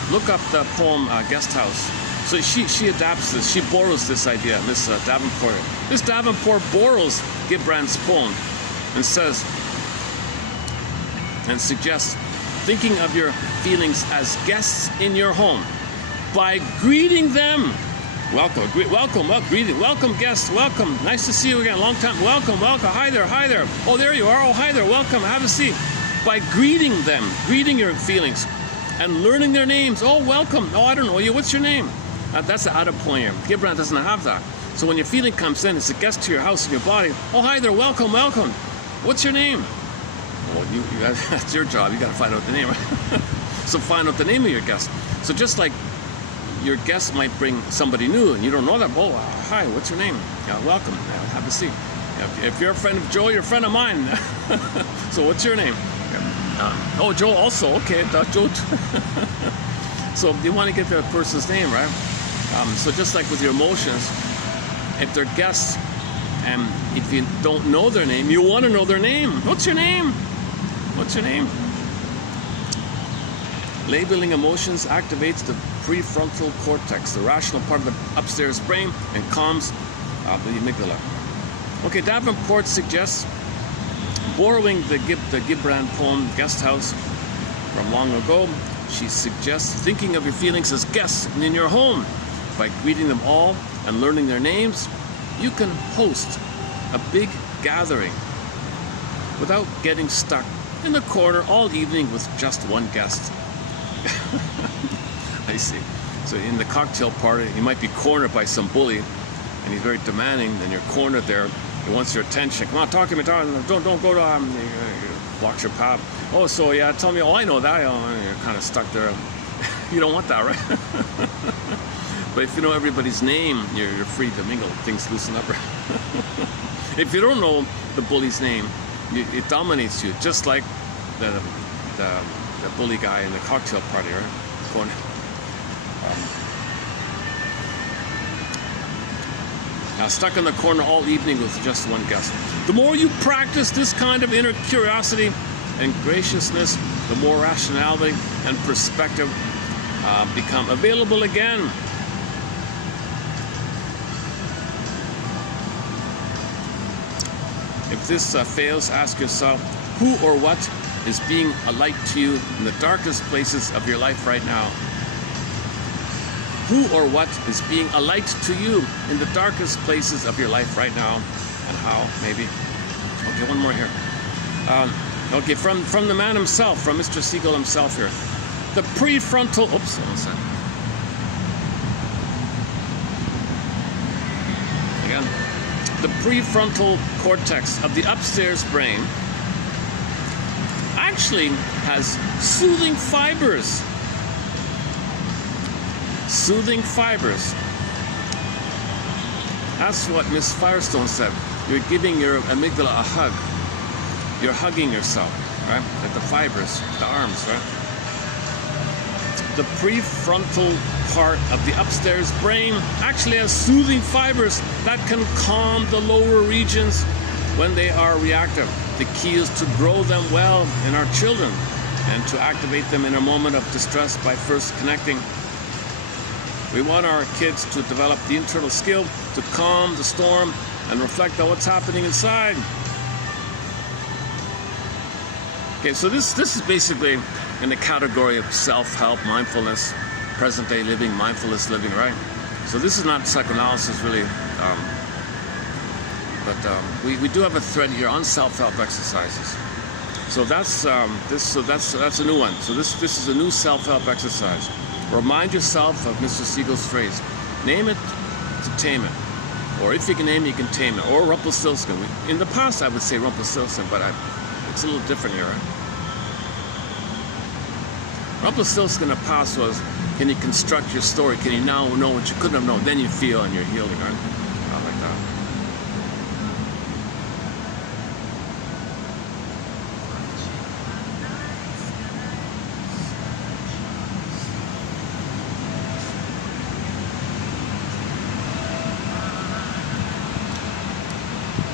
poem Guest House. So she adapts this. She borrows this idea. Miss Davenport. Miss Davenport borrows Gibran's poem and says and suggests thinking of your feelings as guests in your home by greeting them. Welcome, greeting, welcome guests, welcome, nice to see you again, long time, welcome, hi there, oh there you are, oh hi there, welcome, have a seat. By greeting them, greeting your feelings, and learning their names. Oh, welcome, oh I don't know you, what's your name? That's the out of point here. Gibran doesn't have that. So when your feeling comes in, it's a guest to your house and your body. Oh hi there, welcome, what's your name? Well, that's your job, you gotta find out the name. So find out the name of your guest. So just like your guest might bring somebody new and you don't know them. Oh, hi, what's your name? Welcome, have a seat. If you're a friend of Joe, you're a friend of mine. So what's your name? Oh, Joe also, okay, Joe. So you want to get the person's name, right? So just like with your emotions, if they're guests, and if you don't know their name, you want to know their name. What's your name? What's your name? Labeling emotions activates the prefrontal cortex, the rational part of the upstairs brain, and calms the amygdala. Okay, Davenport suggests borrowing the Gibran poem Guest House from long ago. She suggests thinking of your feelings as guests in your home. By greeting them all and learning their names, you can host a big gathering without getting stuck in the corner all evening with just one guest. I see. So in the cocktail party, you might be cornered by some bully, and he's very demanding, and you're cornered there. He wants your attention. Come on, talk to me. Don't go to blocks your path. Oh, so yeah, tell me. Oh, I know that. Oh, you're kind of stuck there. You don't want that, right? But if you know everybody's name, you're free to mingle. Things loosen up. If you don't know the bully's name, it dominates you, just like the the bully guy in the cocktail party, right? Going, now stuck in the corner all evening with just one guest. The more you practice this kind of inner curiosity and graciousness, the more rationality and perspective become available again. If this fails, ask yourself, who or what is being a light to you in the darkest places of your life right now? Who or what is being a light to you in the darkest places of your life right now, and how, maybe? Okay, one more here. Okay, from the man himself, from Mr. Siegel himself here. The prefrontal, oops, one second. Again. The prefrontal cortex of the upstairs brain actually has soothing fibers. Soothing fibers. That's what Miss Firestone said. You're giving your amygdala a hug. You're hugging yourself, right? Like the fibers, the arms, right? The prefrontal part of the upstairs brain actually has soothing fibers that can calm the lower regions when they are reactive. The key is to grow them well in our children and to activate them in a moment of distress by first connecting. We want our kids to develop the internal skill to calm the storm and reflect on what's happening inside. Okay, so this is basically in the category of self-help, mindfulness, present-day living, mindfulness living, right? So this is not psychoanalysis really, but we do have a thread here on self-help exercises. So that's a new one. So this is a new self-help exercise. Remind yourself of Mr. Siegel's phrase: name it to tame it, or if you can name it, you can tame it. Or Rumpelstiltskin. In the past, I would say Rumpelstiltskin, but it's a little different here, right? Rumpelstiltskin in the past was, can you construct your story? Can you now know what you couldn't have known? Then you feel and you're healing, right? I like that.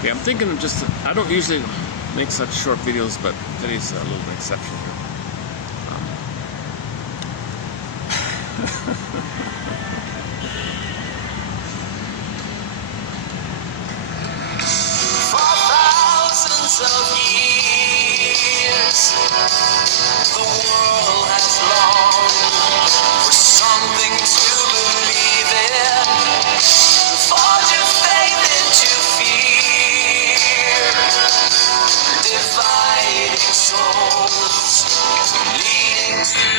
Okay, I'm thinking of just, I don't usually make such short videos, but today's a little exception here. For thousands of years, the world has longed for something to believe in. Forge your faith into fear, dividing souls, leading to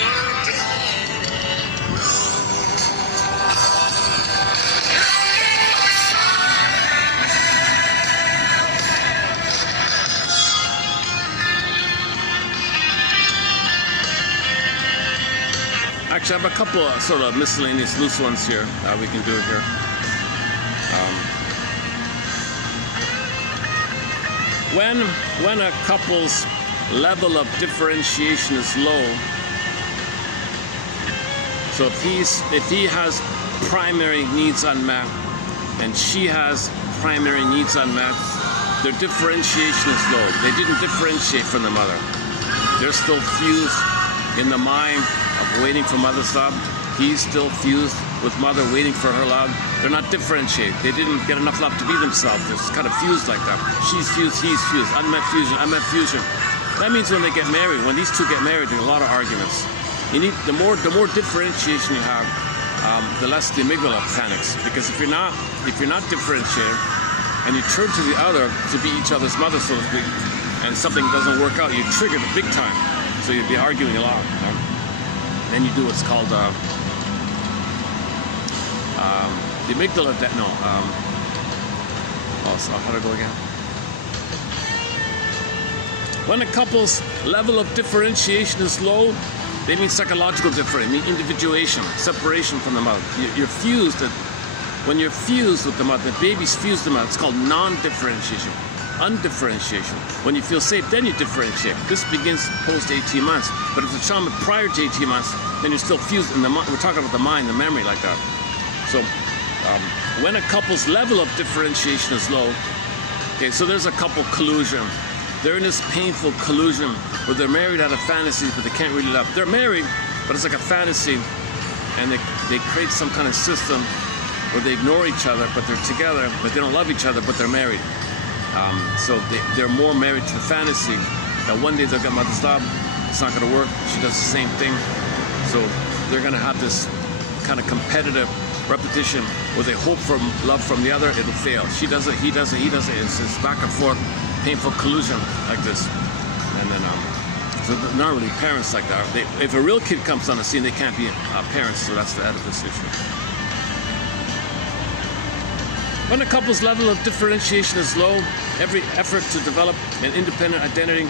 Actually, I have a couple of sort of miscellaneous loose ones here we can do here. When a couple's level of differentiation is low, so if he has primary needs unmet and she has primary needs unmet, their differentiation is low. They didn't differentiate from the mother. They're still fused in the mind of waiting for mother's love. He's still fused with mother waiting for her love. They're not differentiated. They didn't get enough love to be themselves. They're kind of fused like that. She's fused, he's fused, unmet fusion. That means when they get married, when these two get married, there are a lot of arguments. You need the more differentiation you have, the less the amygdala panics. Because if you're not differentiated and you turn to the other to be each other's mother, so to speak, and something doesn't work out, you trigger the big time. So you'd be arguing a lot. Then you do what's called the amygdala. So how do I go again? When a couple's level of differentiation is low, they mean psychological difference, mean individuation, separation from the mother. You're fused. When you're fused with the mother, the baby's fused with the mother. It's called non-differentiation. undifferentiation. When you feel safe, then you differentiate. This begins post 18 months. But if it's trauma prior to 18 months, then you're still fused in the mind. We're talking about the mind, the memory like that. So when a couple's level of differentiation is low, okay, so there's a couple collusion. They're in this painful collusion where they're married out of fantasy, but they can't really love. They're married, but it's like a fantasy, and they create some kind of system where they ignore each other, but they're together, but they don't love each other, but they're married. So they're more married to the fantasy that one day they'll get mother's love, it's not going to work, she does the same thing. So they're going to have this kind of competitive repetition where they hope for love from the other, it'll fail. She does it, he does it, he does it. It's this back and forth, painful collusion like this. And then, so they're not really parents like that. If a real kid comes on the scene, they can't be parents, so that's the end of this issue. When a couple's level of differentiation is low, every effort to develop an independent identity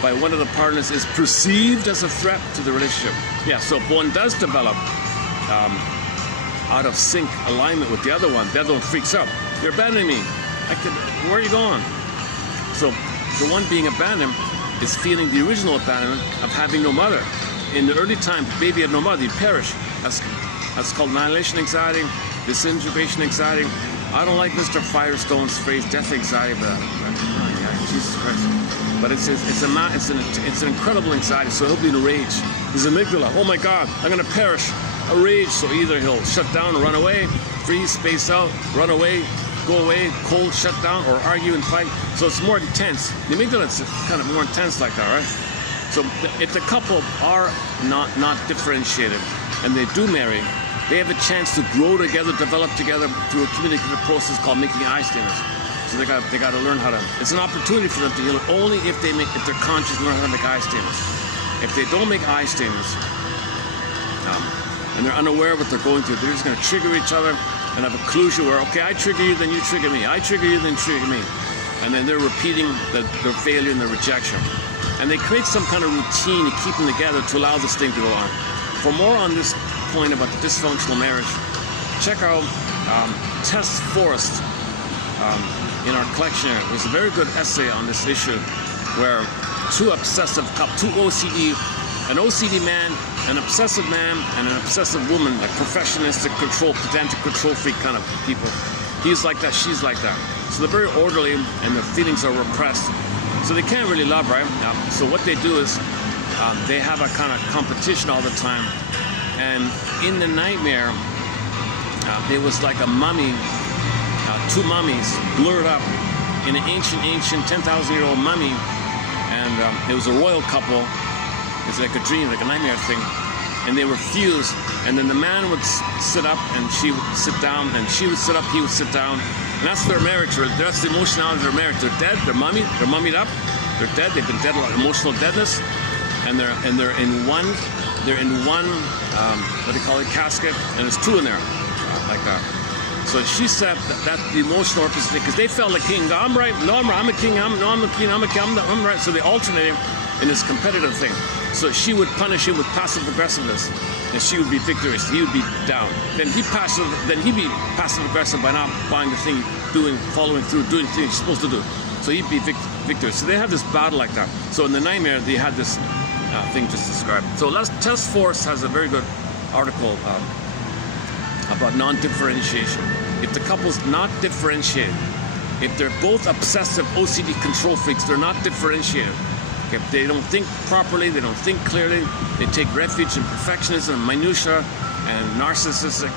by one of the partners is perceived as a threat to the relationship. Yeah, so if one does develop out of sync alignment with the other one freaks out. You're abandoning me. Where are you going? So the one being abandoned is feeling the original abandonment of having no mother. In the early time, the baby had no mother, he'd perish. That's called annihilation anxiety, disintegration anxiety. I don't like Mr. Firestone's phrase, death anxiety, but oh yeah, Jesus Christ. But it's an incredible anxiety, so he'll be in a rage. His amygdala, oh my God, I'm gonna perish. A rage, so either he'll shut down and run away, freeze, space out, run away, go away, cold, shut down, or argue and fight. So it's more intense. The amygdala's kind of more intense like that, right? So if the couple are not differentiated and they do marry, they have a chance to grow together, develop together through a communicative process called making eye statements. So they got to learn how to. It's an opportunity for them to heal it only if they're conscious and learn how to make eye statements. If they don't make eye statements, and they're unaware of what they're going through, they're just going to trigger each other and have a collusion where, okay, I trigger you, then you trigger me. I trigger you, then you trigger me. And then they're repeating their failure and their rejection. And they create some kind of routine to keep them together to allow this thing to go on. For more on this point about the dysfunctional marriage, check out Tess Forrest in our collection. There's a very good essay on this issue where two OCD, an OCD man, an obsessive man, and an obsessive woman, like perfectionistic, pedantic control freak kind of people. He's like that, she's like that. So they're very orderly and their feelings are repressed. So they can't really love, right? So what they do is they have a kind of competition all the time. And in the nightmare, it was like a mummy, two mummies blurred up in an ancient 10,000-year-old mummy. And it was a royal couple. It's like a dream, like a nightmare thing. And they were fused. And then the man would sit up and she would sit down, and she would sit up, he would sit down. And that's their marriage. That's the emotionality of their marriage. They're dead, they're mummied up, they're dead, they've been dead, a lot of emotional deadness. And they're in one, what do you call it, casket, and there's two in there, like that. So she said that the emotional representation, because they felt like king. I'm right, no, I'm a king, I'm a king, I'm right. So they alternated in this competitive thing. So she would punish him with passive aggressiveness, and she would be victorious. He would be down. Then he'd be passive aggressive by not buying the thing, following through, doing the thing he's supposed to do. So he'd be victorious. So they have this battle like that. So in the nightmare, they had this thing just described. So Tess Forrest has a very good article about non-differentiation. If the couple's not differentiated, if they're both obsessive OCD control freaks, they're not differentiated. If they don't think properly, they don't think clearly, they take refuge in perfectionism and minutia and narcissistic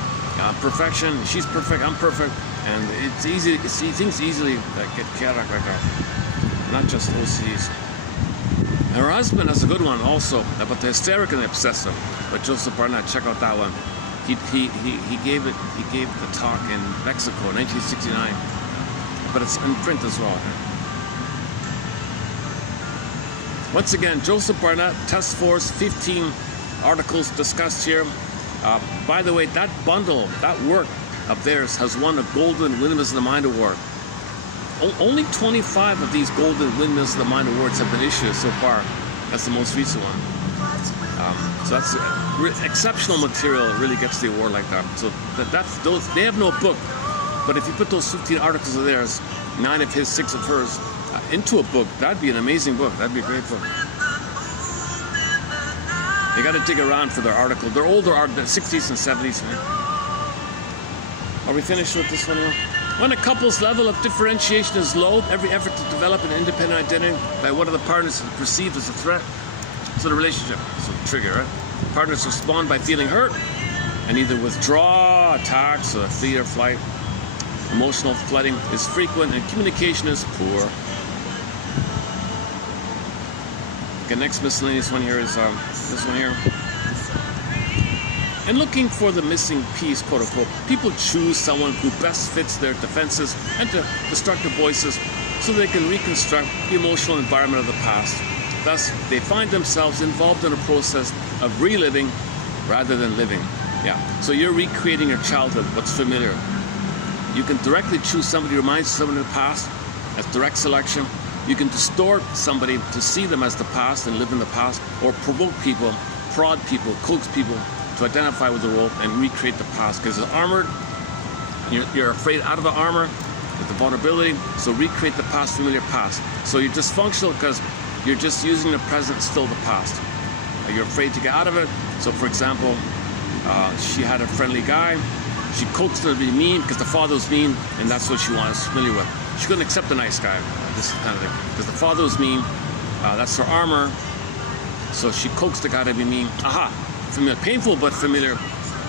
perfection. She's perfect, I'm perfect, and it's easy. Things easily get chaotic like that. Not just OCDs. And her husband has a good one also about the hysterical and the obsessive. But Joseph Barnett, check out that one. He gave the talk in Mexico in 1969, but it's in print as well. Once again, Joseph Barnett, Tess Forrest, 15 articles discussed here. By the way, that bundle, that work of theirs has won a Golden Windmills of the Mind Award. Only 25 of these Golden Windmills of the Mind Awards have been issued so far. That's the most recent one. So that's exceptional material. Really gets the award like that. So that's those. They have no book, but if you put those 15 articles of theirs, 9 of his, 6 of hers, into a book. That'd be an amazing book. That'd be a great book. You got to dig around for their article. They're older art, the 60s and 70s. Man. Are we finished with this one here? When a couple's level of differentiation is low, every effort to develop an independent identity by one of the partners is perceived as a threat. So the relationship is a trigger, right? Partners respond by feeling hurt and either withdraw, attacks, or flee or flight. Emotional flooding is frequent and communication is poor. Okay, next miscellaneous one here is this one here. And looking for the missing piece, quote unquote, people choose someone who best fits their defenses and destructive voices so they can reconstruct the emotional environment of the past. Thus, they find themselves involved in a process of reliving rather than living. Yeah, so you're recreating your childhood, what's familiar. You can directly choose somebody who reminds you of someone in the past as direct selection. You can distort somebody to see them as the past and live in the past, or provoke people, prod people, coax people to identify with the role and recreate the past. Because it's armored, you're afraid out of the armor, with the vulnerability, so recreate the past, familiar past. So you're dysfunctional because you're just using the present, still the past. You're afraid to get out of it. So for example, she had a friendly guy. She coaxed her to be mean because the father was mean, and that's what she was familiar with. She couldn't accept the nice guy, this kind of thing, because the father was mean. That's her armor. So she coaxed the guy to be mean. Aha, familiar, painful but familiar.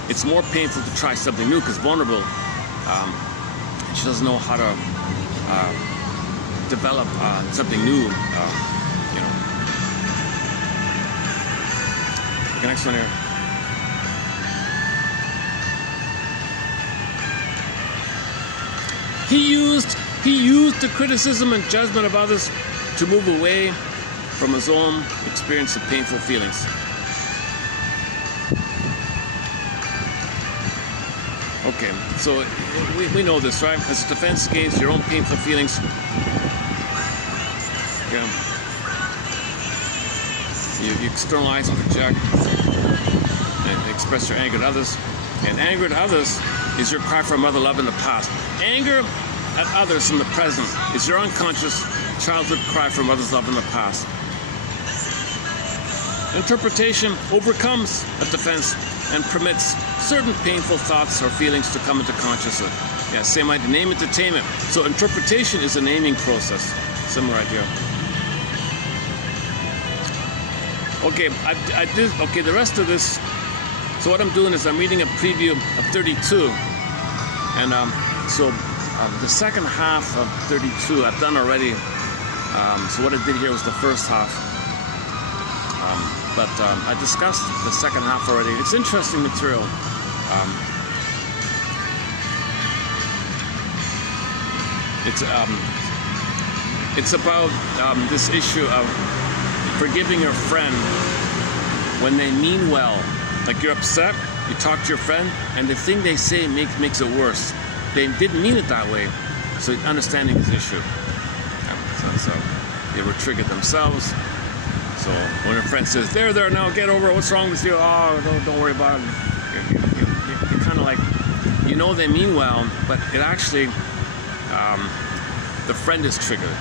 It's more painful to try something new because vulnerable. She doesn't know how to develop something new. The next one here. He used the criticism and judgment of others to move away from his own experience of painful feelings. Okay, so we know this, right? As a defense against your own painful feelings. Yeah. You externalize and project and express your anger at others. And anger at others is your cry for mother love in the past. Anger at others in the present is your unconscious childhood cry for mother's love in the past. Interpretation overcomes a defense and permits certain painful thoughts or feelings to come into consciousness. Yeah, same idea, name entertainment. So interpretation is a naming process. Similar idea. Okay, I did, okay, the rest of this, so what I'm doing is I'm reading a preview of 32. And the second half of 32 I've done already. So what I did here was the first half. But I discussed the second half already. It's interesting material. It's about this issue of forgiving your friend when they mean well. Like you're upset, you talk to your friend, and the thing they say makes it worse. They didn't mean it that way. So understanding this issue. So they were triggered themselves. So when a friend says, there, now get over it, what's wrong with you? Oh, don't worry about it. You're kind of like, you know they mean well, but it actually, the friend is triggered.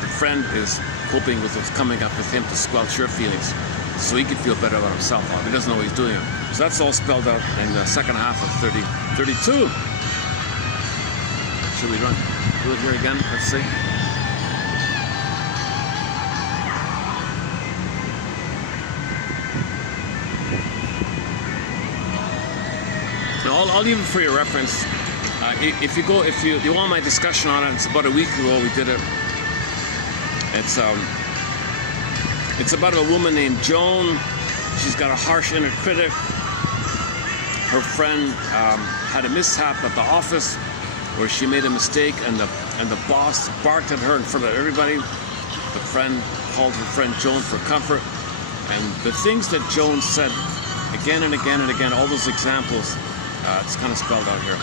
The friend is hoping with what's coming up with him to squelch your feelings so he can feel better about himself. He doesn't know what he's doing. So that's all spelled out in the second half of 32. Should we do it here again? Let's see. I'll leave it for your reference. If you want my discussion on it, it's about a week ago we did it. It's about a woman named Joan. She's got a harsh inner critic. Her friend had a mishap at the office where she made a mistake, and the boss barked at her in front of everybody. The friend called her friend Joan for comfort, and the things that Joan said again and again and again, all those examples, it's kind of spelled out here.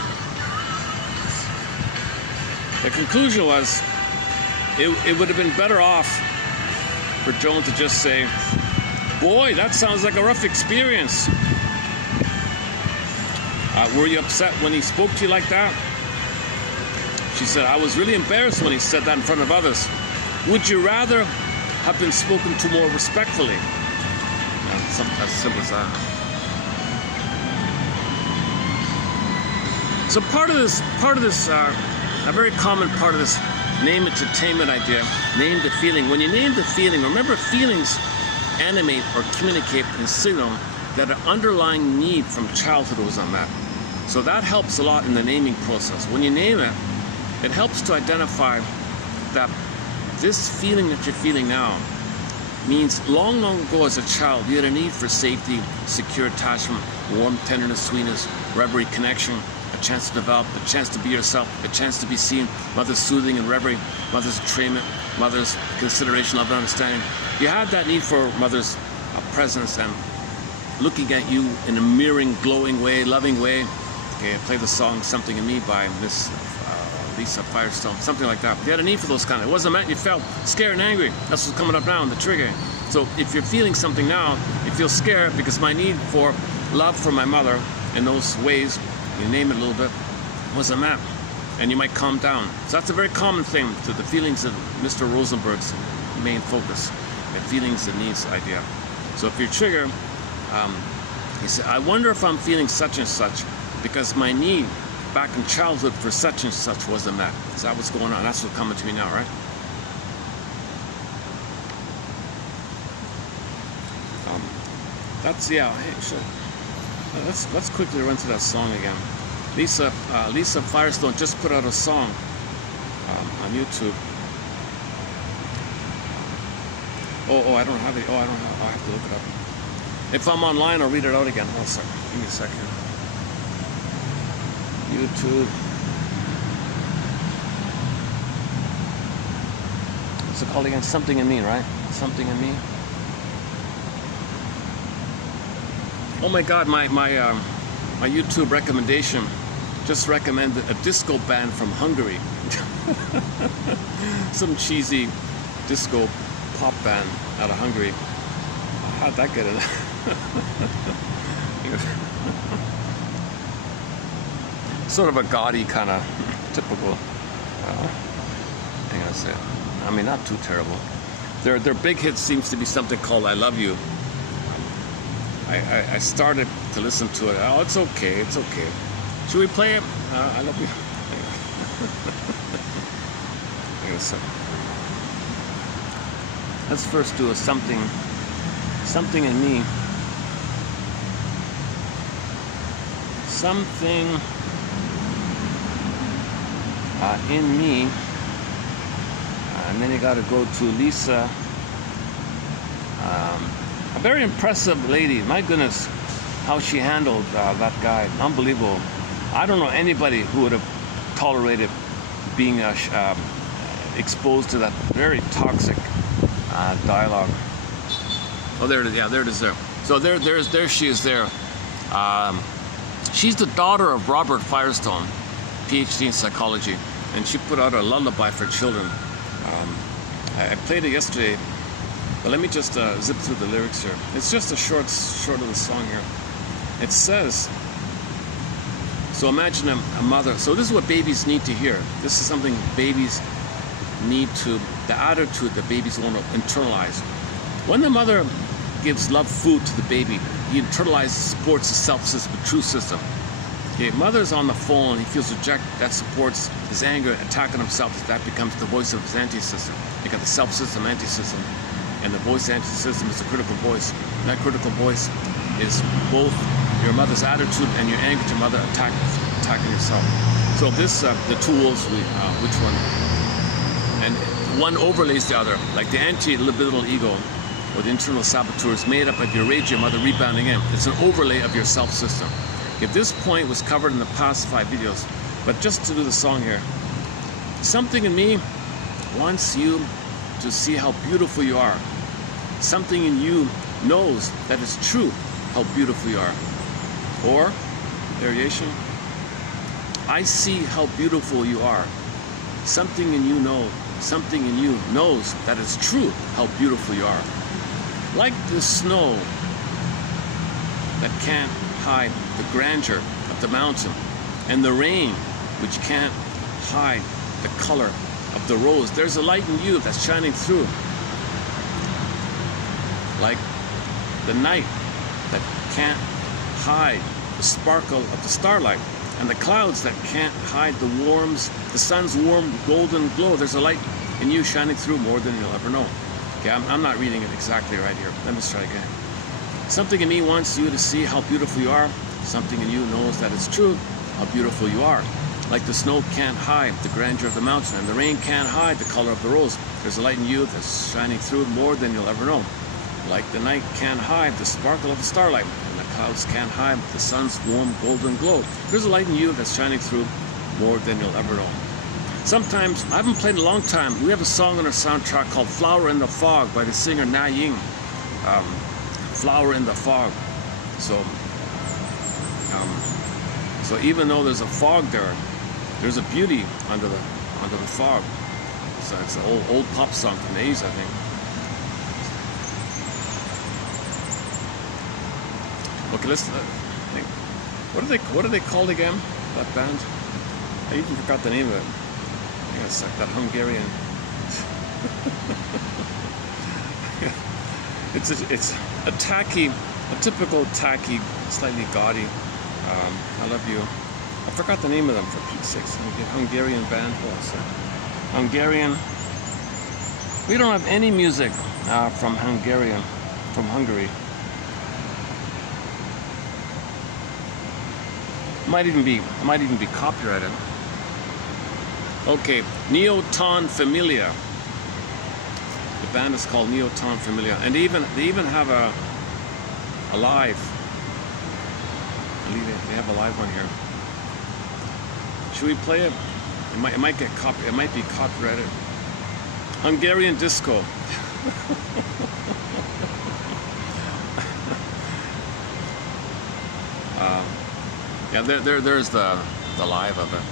The conclusion was, it would have been better off for Joan to just say, boy, that sounds like a rough experience. Were you upset when he spoke to you like that? She said, I was really embarrassed when he said that in front of others. Would you rather have been spoken to more respectfully? Something as simple as that. So part of this, a very common part of this name entertainment idea, name the feeling. When you name the feeling, remember feelings animate or communicate and signal that an underlying need from childhood was unmet. So that helps a lot in the naming process. When you name it, it helps to identify that this feeling that you're feeling now means long, long ago as a child, you had a need for safety, secure attachment, warmth, tenderness, sweetness, reverie, connection, a chance to develop, a chance to be yourself, a chance to be seen, mother's soothing and reverie, mother's entrainment, mother's consideration, love and understanding. You had that need for mother's presence and looking at you in a mirroring, glowing way, loving way. Okay, play the song Something in Me by Miss Lisa Firestone, something like that. You had a need for those kind of, it wasn't meant you felt scared and angry. That's what's coming up now in the trigger. So if you're feeling something now, you feel scared because my need for love for my mother in those ways, you name it a little bit, wasn't met. And you might calm down. So that's a very common thing to the feelings of Mr. Rosenberg's main focus, the feelings and needs idea. So if you're triggered, he said, I wonder if I'm feeling such and such because my need back in childhood for such and such wasn't met. Is that what's going on? That's what's coming to me now, right? That's, yeah, hey, sure. Let's quickly run through that song again. Lisa Firestone just put out a song on YouTube. Oh, I don't have it. I have to look it up. If I'm online, I'll read it out again. Oh, sorry. Give me a second. YouTube. What's it called again? Something in Me, right? Something in Me. Oh my God, my YouTube recommendation just recommended a disco band from Hungary. Some cheesy disco pop band out of Hungary. How'd that get in? Sort of a gaudy kind of typical. Hang on a sec. I mean, not too terrible. Their big hit seems to be something called "I Love You." I started to listen to it. Oh, it's okay. It's okay. Should we play it? I love you. Hang on a sec. Let's first do a something in me. Something in me. And then you got to go to Lisa. A very impressive lady. My goodness, how she handled that guy. Unbelievable. I don't know anybody who would have tolerated being exposed to that very toxic dialogue. Oh, there it is. Yeah, there it is. There. So there she is. There. She's the daughter of Robert Firestone, PhD in psychology, and she put out a lullaby for children. I played it yesterday, but let me just zip through the lyrics here. It's just a short of the song here. It says, so imagine a mother. So this is what babies need to hear. This is something babies need to, the attitude that babies want to internalize. When the mother gives love food to the baby, he internalizes, supports the self-system, the true system. Okay, mother's on the phone, he feels rejected, that supports his anger, attacking himself, that becomes the voice of his anti-system. You got the self-system, anti-system, and the voice anti-system is the critical voice. And that critical voice is both your mother's attitude and your anger to your mother attacking yourself. So this, the tools, which one? And one overlays the other, like the anti-libidinal ego, or the internal saboteur is made up of your rage, your mother rebounding in. It's an overlay of your self-system. If this point was covered in the past 5 videos, but just to do the song here, something in me wants you to see how beautiful you are. Something in you knows that it's true how beautiful you are. Or, variation, I see how beautiful you are. Something in you knows that it's true how beautiful you are. Like the snow that can't hide the grandeur of the mountain, and the rain which can't hide the color of the rose. There's a light in you that's shining through, like the night that can't hide the sparkle of the starlight, and the clouds that can't hide the sun's warm golden glow. There's a light in you shining through more than you'll ever know. Okay, I'm not reading it exactly right here. Let me try again. Something in me wants you to see how beautiful you are. Something in you knows that it's true, how beautiful you are. Like the snow can't hide the grandeur of the mountain, and the rain can't hide the color of the rose. There's a light in you that's shining through more than you'll ever know. Like the night can't hide the sparkle of the starlight, and the clouds can't hide the sun's warm golden glow. There's a light in you that's shining through more than you'll ever know. Sometimes, I haven't played in a long time, we have a song on our soundtrack called Flower in the Fog by the singer Na Ying. Flower in the Fog. So even though there's a fog there, there's a beauty under the fog. So it's an old pop song from the 80s, I think. Okay, let's think. What are they called again? That band? I even forgot the name of it. Hang on a sec. That Hungarian. It's a tacky, a typical tacky, slightly gaudy. I love you. I forgot the name of them, for Pete's sakes. Hungarian band. Hold on a sec. Hungarian. We don't have any music from Hungary. Might even be copyrighted. Okay, Neoton Familia. The band is called Neoton Familia, and they even have a live. They have a live one here. Should we play it? It might get it might be copyrighted. Hungarian disco. Yeah, there's the live of it.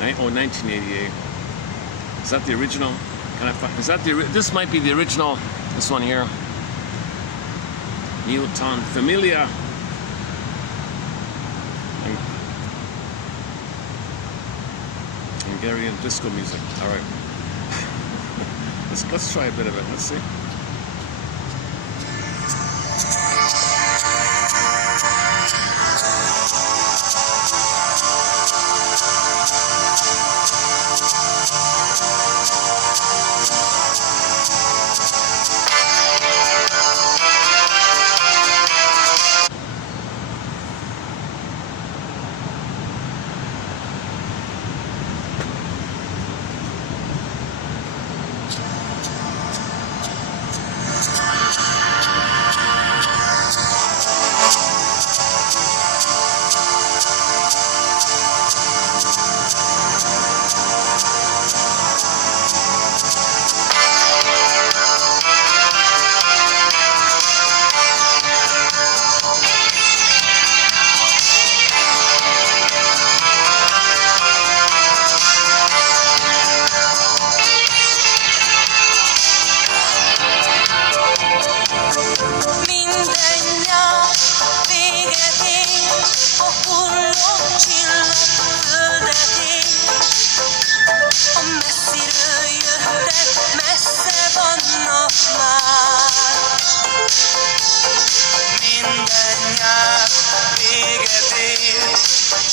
1988. Is that the original? Can I find? Is that this might be the original? This one here. Neoton Familia. Hungarian disco music. All right. let's try a bit of it. Let's see.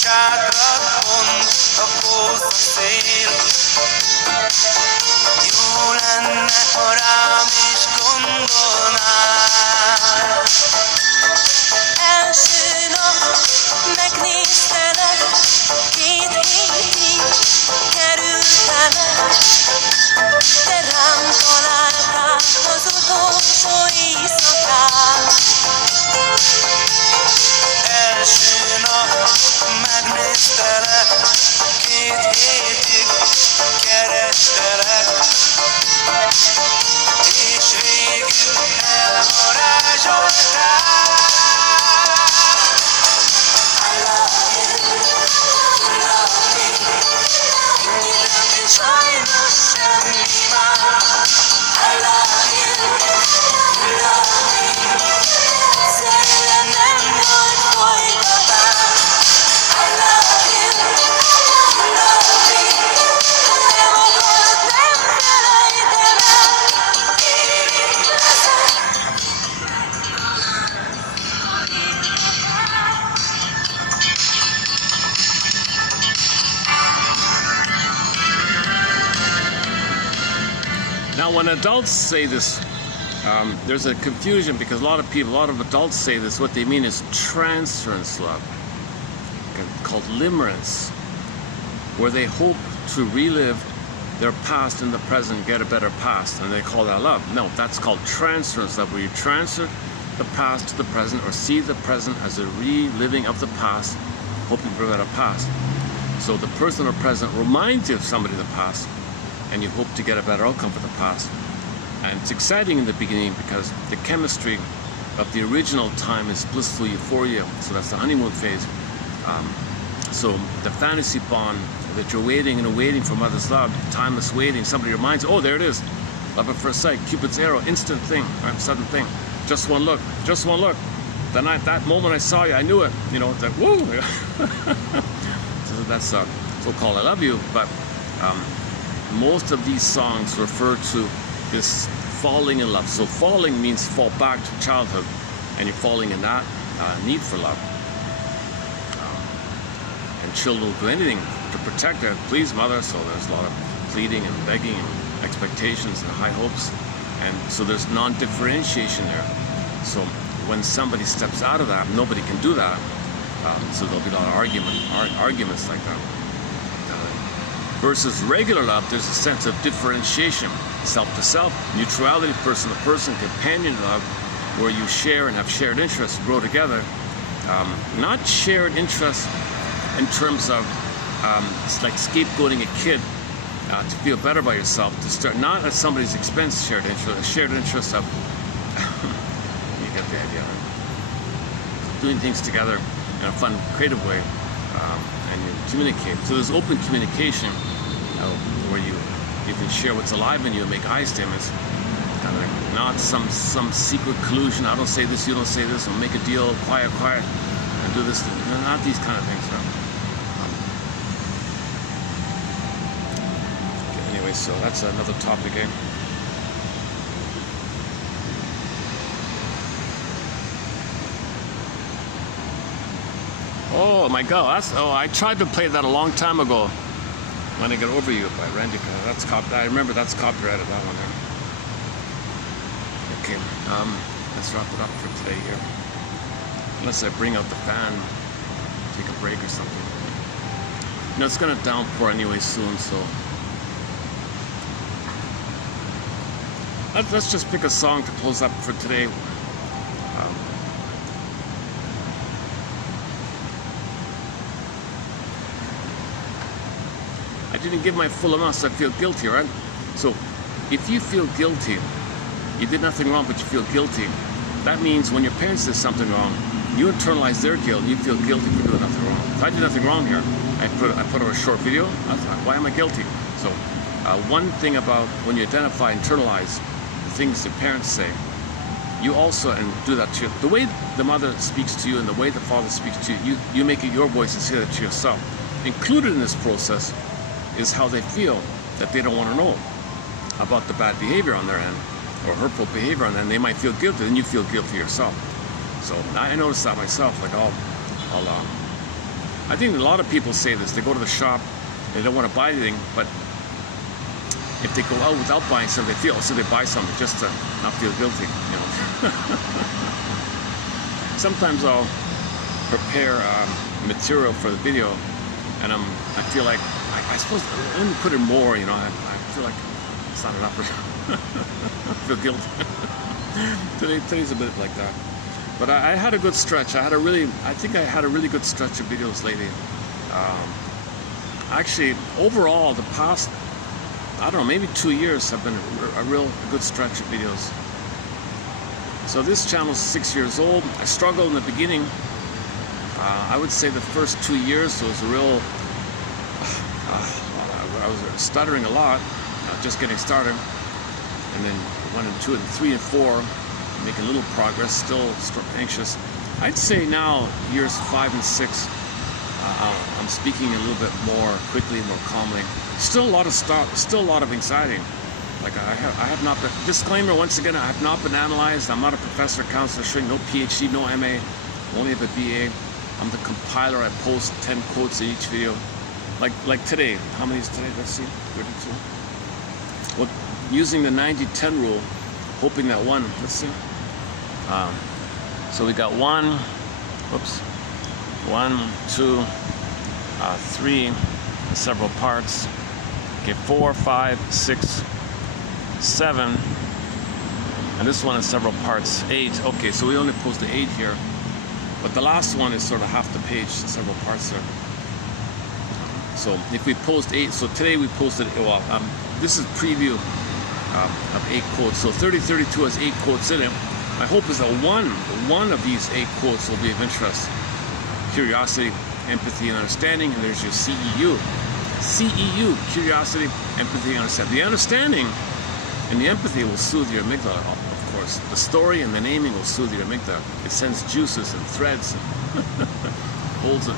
Sátrat pont a kószaszél. Jó lenne, ha rám is gondolnál. Első nap megnéztelek, 2 hétig kerültelek, te rám találtál az utolsó éjszakán. Első nap megnéztelek, 2 hétig kerestelek, és végül elvarázsoltál. I love you, ennyire sajnos semmi más. I love you, egyszerűen nem volt folytatás. I love you, Now, when adults say this, there's a confusion because a lot of adults say this. What they mean is transference love, called limerence, where they hope to relive their past in the present, get a better past, and they call that love. No, that's called transference love, where you transfer the past to the present, or see the present as a reliving of the past, hoping for a better past. So the person or present reminds you of somebody in the past, and you hope to get a better outcome for the past. And it's exciting in the beginning because the chemistry of the original time is blissful euphoria, so that's the honeymoon phase. So the fantasy bond that you're waiting and waiting for mother's love, timeless waiting, somebody reminds you, oh, there it is, love at first sight, Cupid's arrow, instant thing, right, sudden thing, just one look, just one look. That moment I saw you, I knew it, you know, it's like, whoa. So that's so-called I love you, but most of these songs refer to this falling in love. So falling means fall back to childhood, and you're falling in that need for love. And children will do anything to protect her, please mother, so there's a lot of pleading and begging and expectations and high hopes, and so there's non-differentiation there. So when somebody steps out of that, nobody can do that, so there'll be a lot of arguments like that. Versus regular love, there's a sense of differentiation, self-to-self, neutrality, person-to-person, companion love, where you share and have shared interests, grow together. Not shared interests in terms of it's like scapegoating a kid to feel better by yourself, to start not at somebody's expense. Shared interest of you get the idea, right? Doing things together in a fun, creative way, and you communicate. So there's open communication where you can share what's alive in you and make eye statements. Kind of like not some secret collusion. I don't say this, you don't say this, we'll make a deal, quiet, and do this. Not these kind of things. No. Anyway, so that's another topic, eh? Oh my God! I tried to play that a long time ago. When I Get Over You by Randy. That's I remember that's copyrighted, that one there. Okay, let's wrap it up for today here. Unless I bring out the fan, take a break or something. You know, it's gonna downpour anyway soon, so let's just pick a song to close up for today. I didn't give my full amount, so I feel guilty, right? So if you feel guilty, you did nothing wrong, but you feel guilty. That means when your parents did something wrong, you internalize their guilt, and you feel guilty for doing nothing wrong. So I did nothing wrong here. I put out a short video. I thought, why am I guilty? So one thing about when you identify, internalize the things your parents say, you also, and do that to you. The way the mother speaks to you and the way the father speaks to you, you make it your voice and say that to yourself. Included in this process is how they feel that they don't want to know about the bad behavior on their end or hurtful behavior on their end. They might feel guilty, and you feel guilty yourself. So I noticed that myself. Like, I think a lot of people say this. They go to the shop, they don't want to buy anything, but if they go out without buying something, they feel so they buy something just to not feel guilty. You know. Sometimes I'll prepare material for the video, and I feel like I suppose let me put in more. You know, I feel like it's not enough. I feel guilty. Today's a bit like that. But I had a good stretch. I think I had a really good stretch of videos lately. Actually, overall, the past, I don't know, maybe 2 years have been a real good stretch of videos. So this channel is 6 years old. I struggled in the beginning. I would say the first 2 years was a real, I was stuttering a lot, just getting started. And then 1 and 2 and 3 and 4, making a little progress, still anxious. I'd say now, years 5 and 6, I'm speaking a little bit more quickly, more calmly. Still a lot of anxiety. Like I have not been, disclaimer once again, I have not been analyzed. I'm not a professor, counselor, no PhD, no MA, only have a BA. I'm the compiler. I post 10 quotes in each video. Like today, how many is today? Let's see, 32. Well, using the 90-10 rule, hoping that one, let's see. So we got 1, 2, 3, several parts. Okay, 4, 5, 6, 7, and this one is several parts. 8. Okay, so we only posted 8 here, but the last one is sort of half the page, several parts there. So if we post 8, so today we posted, well, this is preview of 8 quotes. So 3032 has 8 quotes in it. My hope is that one of these 8 quotes will be of interest. Curiosity, empathy, and understanding. And there's your CEU. CEU, curiosity, empathy, and understanding. The understanding and the empathy will soothe your amygdala, of course. The story and the naming will soothe your amygdala. It sends juices and threads and holds it.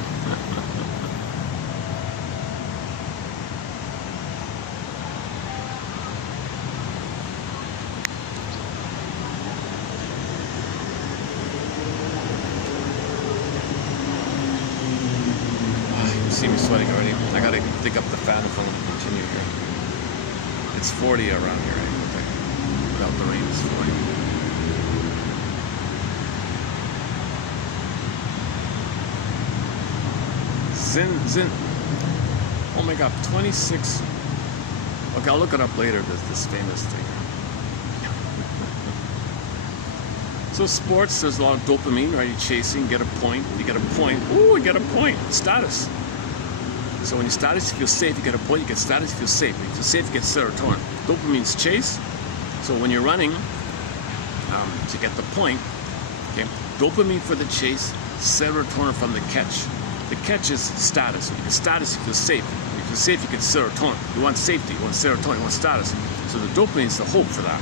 See me sweating already. I gotta dig up the fan if I'm gonna continue here. It's 40 around here, right? Without the rain, it's 40. Zin. Oh my God, 26. Okay, I'll look it up later. This famous thing. So sports, there's a lot of dopamine, right? You're chasing, get a point. You get a point. Ooh, you get a point. Status. So when you status, you feel safe, you get a point, you get status, you feel safe. When you feel safe, you get serotonin. Dopamine's chase. So when you're running, to get the point, okay, dopamine for the chase, serotonin from the catch. The catch is status. When you get status, you feel safe. When you feel safe, you get serotonin. You want safety, you want serotonin, you want status. So the dopamine is the hope for that.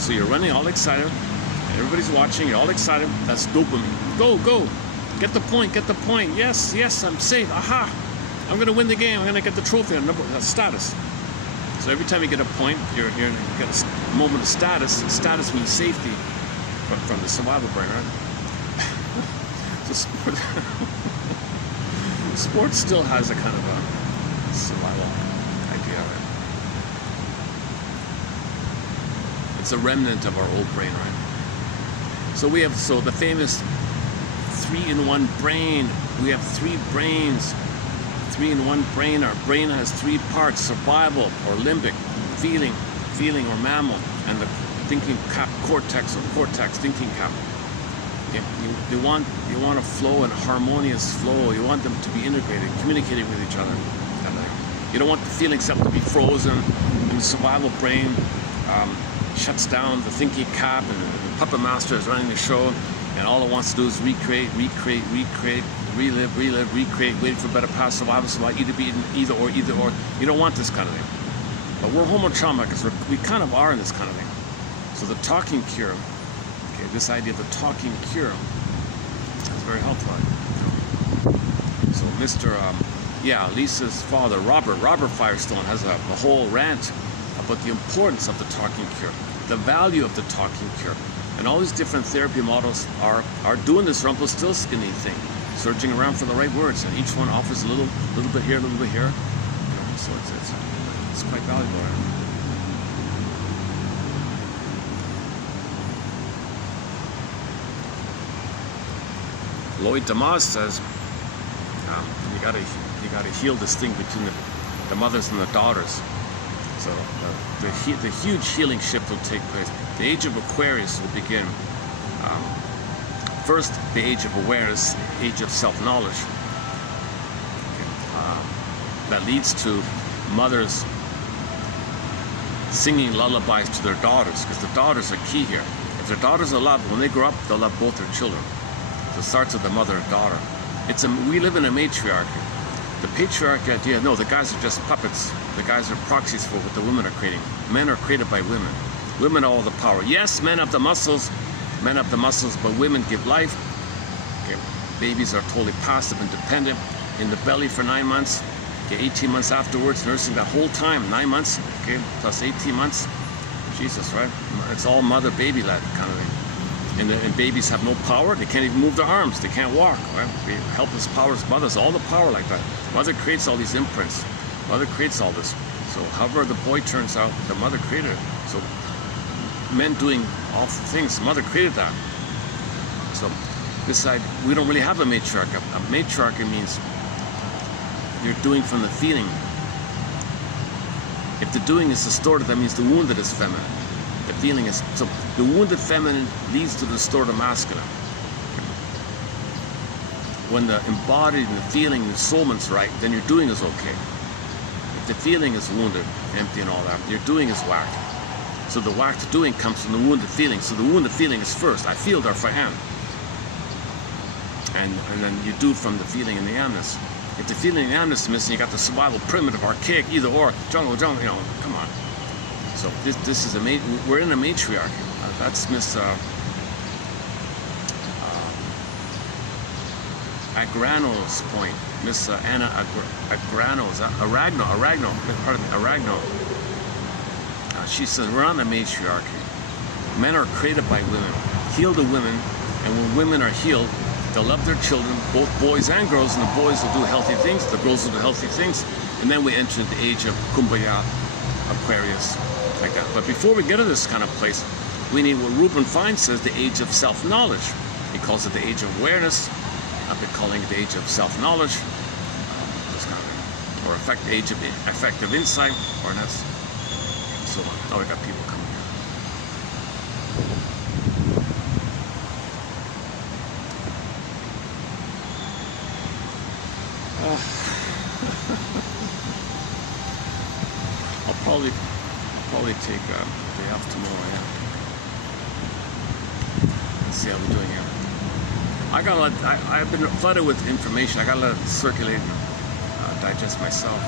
So you're running all excited, and everybody's watching, you're all excited, that's dopamine. Go, get the point, yes, I'm safe, aha. I'm going to win the game. I'm going to get the trophy. That's status. So every time you get a point, you get a moment of status. Status means safety from the survival brain, right? So sports still has a kind of a survival idea, right? It's a remnant of our old brain, right? So we have the famous 3-in-1 brain. We have 3 brains. 3-in-1 brain. Our brain has 3 parts: survival or limbic, feeling or mammal, and the thinking cap, cortex thinking cap. Okay. You want a flow, and harmonious flow. You want them to be integrated, communicating with each other. You don't want the feeling self to be frozen, and the survival brain shuts down the thinking cap, and the puppet master is running the show, and all it wants to do is recreate, relive, recreate, waiting for better past, survival, either or. You don't want this kind of thing. But we're homo trauma because we kind of are in this kind of thing. So the talking cure, okay, this idea of the talking cure is very helpful. So Lisa's father, Robert Firestone, has a whole rant about the importance of the talking cure, the value of the talking cure. And all these different therapy models are doing this Rumpelstiltskin-y thing, searching around for the right words, and each one offers a little bit here, a little bit here. So it's quite valuable. Right? Lloyd DeMoss says you gotta heal this thing between the mothers and the daughters. So the huge healing shift will take place. The age of Aquarius will begin. First, the age of awareness, age of self-knowledge. That leads to mothers singing lullabies to their daughters, because the daughters are key here. If their daughters are loved, when they grow up, they'll love both their children. So it starts with the mother and daughter. We live in a matriarchy. The patriarchy idea, no, the guys are just puppets. The guys are proxies for what the women are creating. Men are created by women. Women have all the power. Yes, men have the muscles, but women give life. Okay. Babies are totally passive and dependent in the belly for 9 months. Okay, 18 months afterwards, nursing that whole time, 9 months, okay, plus 18 months. Jesus, right? It's all mother-baby led kind of thing. And babies have no power. They can't even move their arms. They can't walk. Right? They helpless powers, mothers, all the power like that. Mother creates all these imprints. Mother creates all this. So however the boy turns out, the mother created it. So men doing awful things, the mother created that. So this side, we don't really have a matriarch. A matriarchy means you're doing from the feeling. If the doing is distorted, that means the wounded is feminine. The feeling is, so the wounded feminine leads to the distorted masculine. When the embodied and the feeling, the soulment's right, then your doing is okay. If the feeling is wounded, empty and all that, your doing is whacked. So the whacked doing comes from the wounded feeling. So the wounded feeling is first. I feel, therefore I am. And then you do from the feeling and the amness. If the feeling and the amness is missing, you got the survival, primitive, archaic, either or, jungle, you know, come on. So this is we're in a matriarchy. That's Miss Agrano's point. Miss Anna Agrano's, Aragno, pardon me, Aragno. She says, we're on a matriarchy. Men are created by women. Heal the women, and when women are healed, they'll love their children, both boys and girls, and the boys will do healthy things, the girls will do healthy things, and then we enter the age of Kumbaya, Aquarius, like that. But before we get to this kind of place, we need what Reuben Fine says, the age of self-knowledge. He calls it the age of awareness. I've been calling it the age of self-knowledge, or the age of effective insight, or that's so on. Oh, we got people coming here. I'll probably take a day off tomorrow, yeah. Let's see how we're doing here. I've been flooded with information. I gotta let it circulate and digest myself.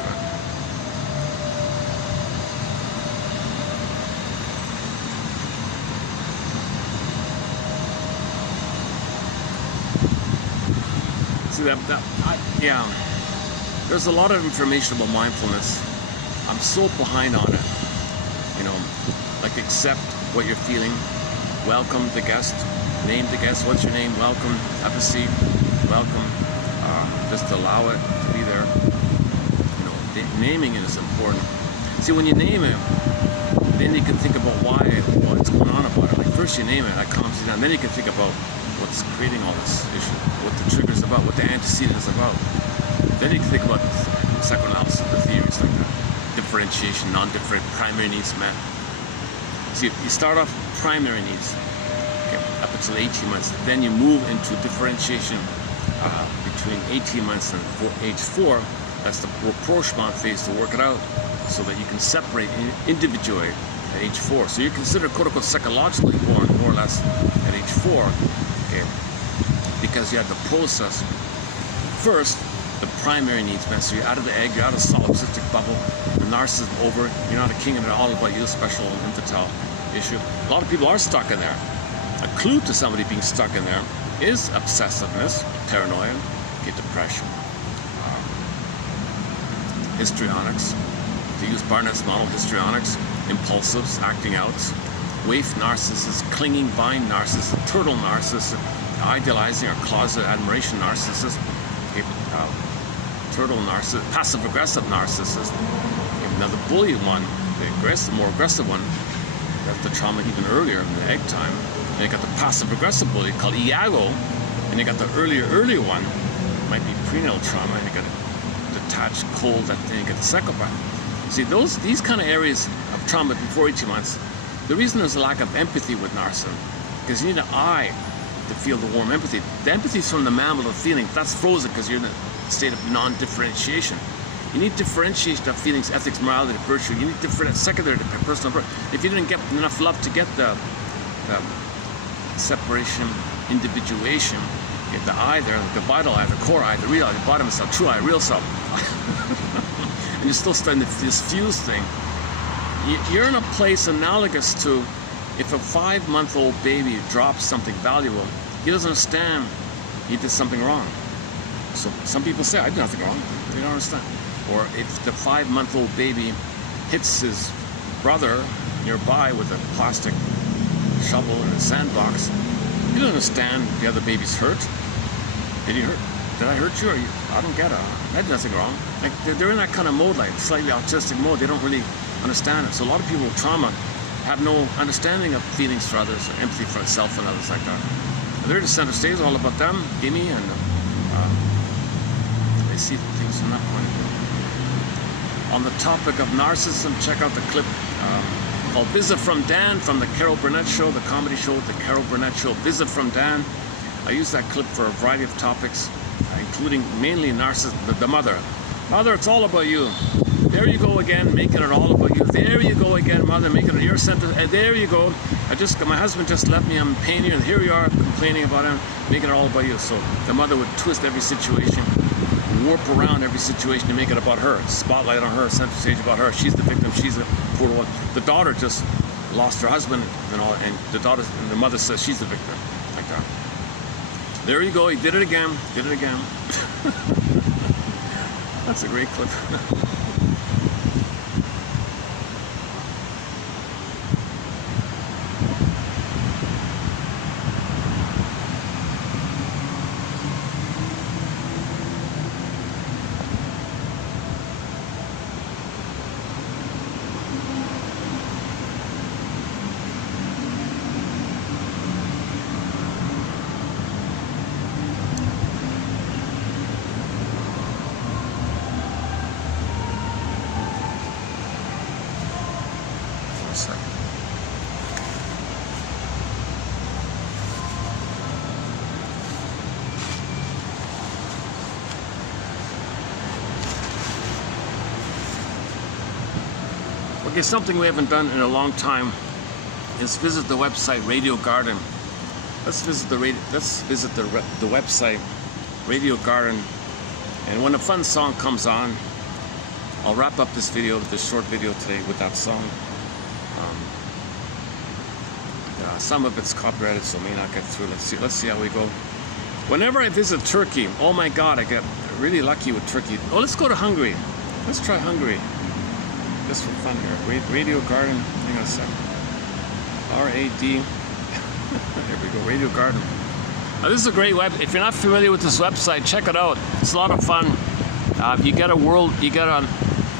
See yeah. There's a lot of information about mindfulness. I'm so behind on it. You know, like accept what you're feeling. Welcome the guest. Name the guest. What's your name? Welcome. Have a seat. Welcome. Just allow it to be there. You know, naming it is important. See, when you name it, then you can think about what's going on about it. Like first you name it, that calms you down. Then you can think about what's creating all this issue, what the trigger is about, what the antecedent is about. Then you can think about psychoanalysis, the theories like that. Differentiation, non-different, primary needs met. See, you start off primary needs, okay, up until 18 months. Then you move into differentiation between 18 months and age 4. That's the rapprochement phase to work it out so that you can separate individuate at age 4. So you're considered quote-unquote psychologically born more or less at age 4, okay, because you had the process first. The primary needs met. So you're out of the egg, you're out of solipsistic bubble, the narcissism over, you're not a king and all about you, special infantile issue. A lot of people are stuck in there. A clue to somebody being stuck in there is obsessiveness, paranoia, depression, histrionics, to use Barnett's model, histrionics, impulsives, acting out, waif narcissists, clinging, bind narcissists, turtle narcissists, idealizing or closet admiration narcissists, turtle narcissist, passive-aggressive narcissist. Now the bully one, the more aggressive one, that's the trauma even earlier in the egg time. Then you got the passive-aggressive bully called Iago, and you got the earlier one, might be prenatal trauma, and you got a detached, cold, then you get the psychopath. See, these kind of areas of trauma before 18 months, the reason there's a lack of empathy with narcissism, because you need an eye to feel the warm empathy. The empathy is from the mammal of feeling. That's frozen because you're in a state of non-differentiation. You need differentiation of feelings, ethics, morality, virtue. You need different secondary to personal birth. If you didn't get enough love to get the separation, individuation, you get the I there, the vital I, the core I, the real I, the bottom self, true I, real self. And you're still starting this fuse thing. You're in a place analogous to if a 5-month-old baby drops something valuable, he doesn't understand he did something wrong. So some people say, I did nothing wrong. They don't understand. Or if the 5-month-old baby hits his brother nearby with a plastic shovel in a sandbox, he doesn't understand the other baby's hurt. Did he hurt? did I hurt you? Or I don't get it. I did nothing wrong. Like they're in that kind of mode, like slightly autistic mode. They don't really understand it. So a lot of people with trauma have no understanding of feelings for others, or empathy for self and others like that. And they're just center stage, all about them, gimme, and they see things from that point of view. On the topic of narcissism, check out the clip called Visit from Dan from the Carol Burnett Show, the comedy show, the Carol Burnett Show, Visit from Dan. I use that clip for a variety of topics, including mainly narcissism, the mother. Mother, it's all about you. There you go again, making it all about you. There you go again, mother, making it your center. There you go. My husband just left me, I'm paying you, and here you are complaining about him, making it all about you. So the mother would twist every situation, warp around every situation to make it about her, spotlight on her, center stage about her. She's the victim, she's the poor one. The daughter just lost her husband and all, and the mother says she's the victim, like that. There you go, he did it again, did it again. That's a great clip. Okay, something we haven't done in a long time is visit the website Radio Garden. Let's visit the website Radio Garden, and when a fun song comes on, I'll wrap up this video, this short video today, with that song. Some of it's copyrighted, so may not get through. Let's see how we go. Whenever I visit Turkey, oh my God, I get really lucky with Turkey. Oh, let's go to Hungary. Let's try Hungary. Just for fun here. Radio Garden. Hang on a sec. R-A-D. There we go. Radio Garden. Now, this is a great web. If you're not familiar with this website, check it out. It's a lot of fun.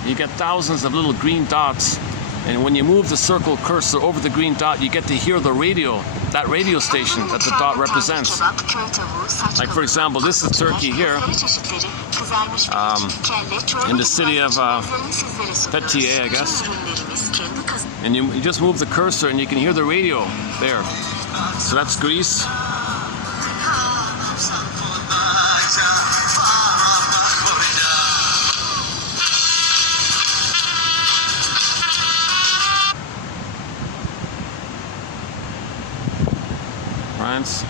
You get thousands of little green dots, and when you move the circle cursor over the green dot, you get to hear the radio, that radio station that the dot represents. Like, for example, this is Turkey here, in the city of Fethiye, I guess. And you just move the cursor and you can hear the radio there. So that's Greece. France.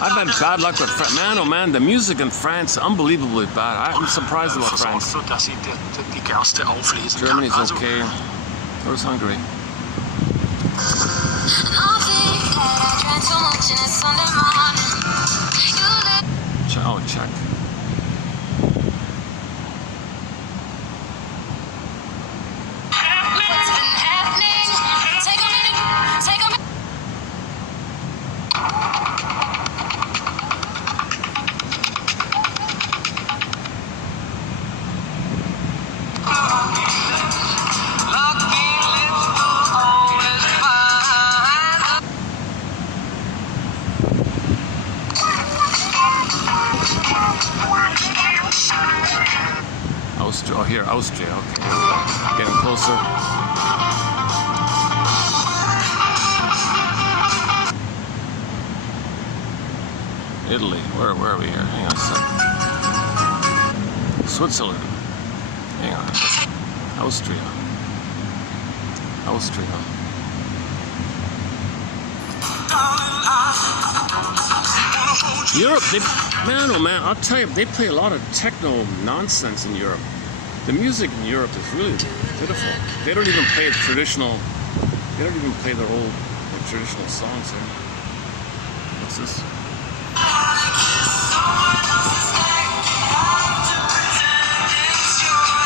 I've had bad luck with France. Man, oh man, the music in France, unbelievably bad. I'm surprised about France. Germany's okay. Where's Hungary? Oh, check. Oh, here, Austria, okay. Getting closer. Italy, where are we here? Hang on a sec. Switzerland. Hang on. Austria. Europe, man, oh man, I'll tell you, they play a lot of techno nonsense in Europe. The music in Europe is really pitiful. They don't even play traditional. They don't even play their old traditional songs here. What's this?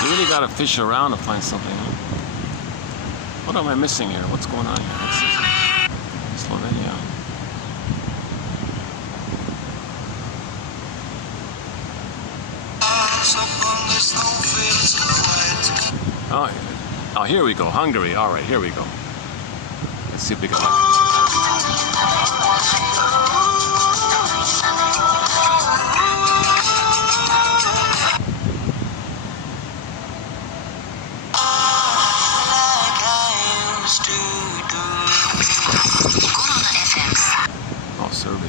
You really gotta fish around to find something. Huh? What am I missing here? What's going on here? Slovenia. Oh, here we go. Hungary. All right, here we go. Let's see if we can. Oh, Serbia.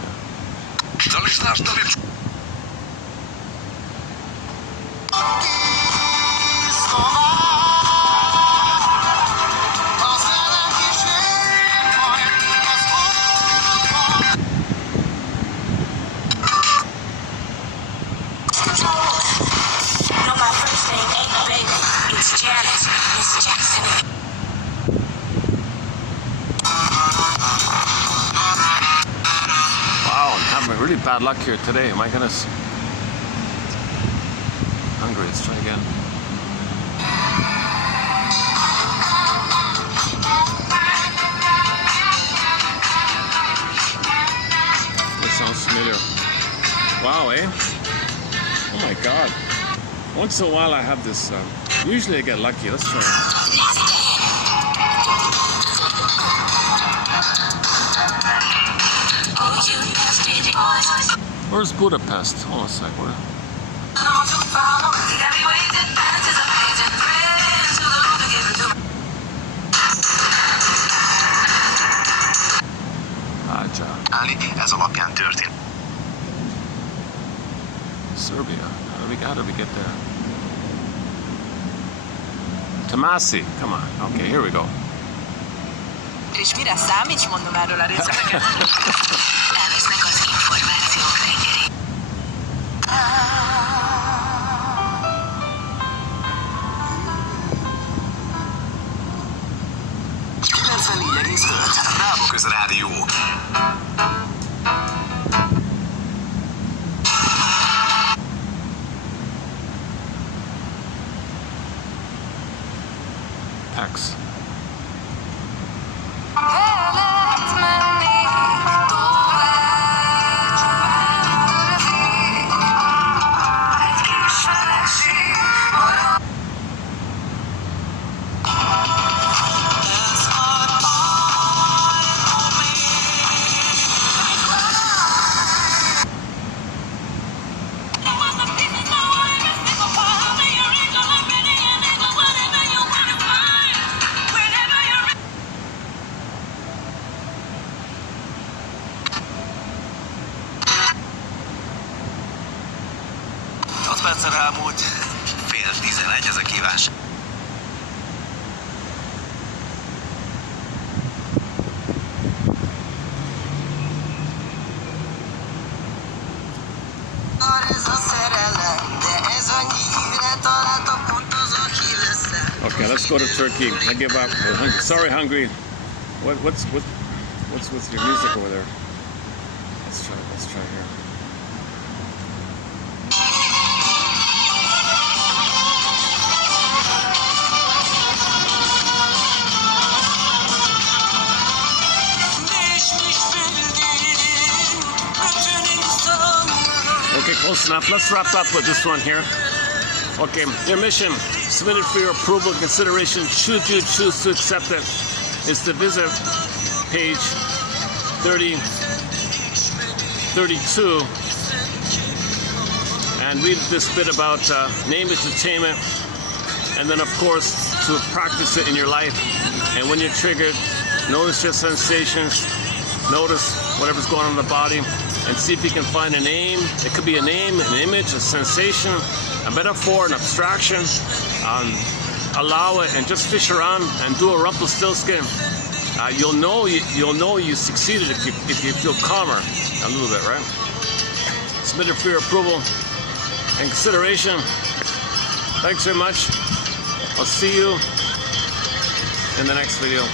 Really bad luck here today, my goodness. Hungry, let's try again. That sounds familiar. Wow, eh? Oh my god. Once in a while I have this, usually I get lucky. Let's try it. Where's Budapest? Hold on a sec. Where? Ez alapján történt. Serbia. How do we get there? Tamasi. Come on. Okay, here we go. És mire számíts, mondom erről a részleteket? Elvisznek az információk reggeli. Bravo Közrádió. Pax. Percen elmúlt, 10:30 ez a kívánság. Okay, let's go to Turkey. I give up. Sorry, Hungary. What's with your music over there? Let's try here. Okay, close enough. Let's wrap up with this one here. Okay, your mission, submitted for your approval and consideration, should you choose to accept it, is to visit page 32 and read this bit about name entertainment, and then of course to practice it in your life. And when you're triggered, notice your sensations, notice whatever's going on in the body, and see if you can find a name. It could be a name, an image, a sensation, a metaphor, an abstraction. Allow it and just fish around and do a Rumpelstiltskin. You'll know you succeeded if you feel calmer a little bit, right? Submitted for your approval and consideration. Thanks very much. I'll see you in the next video.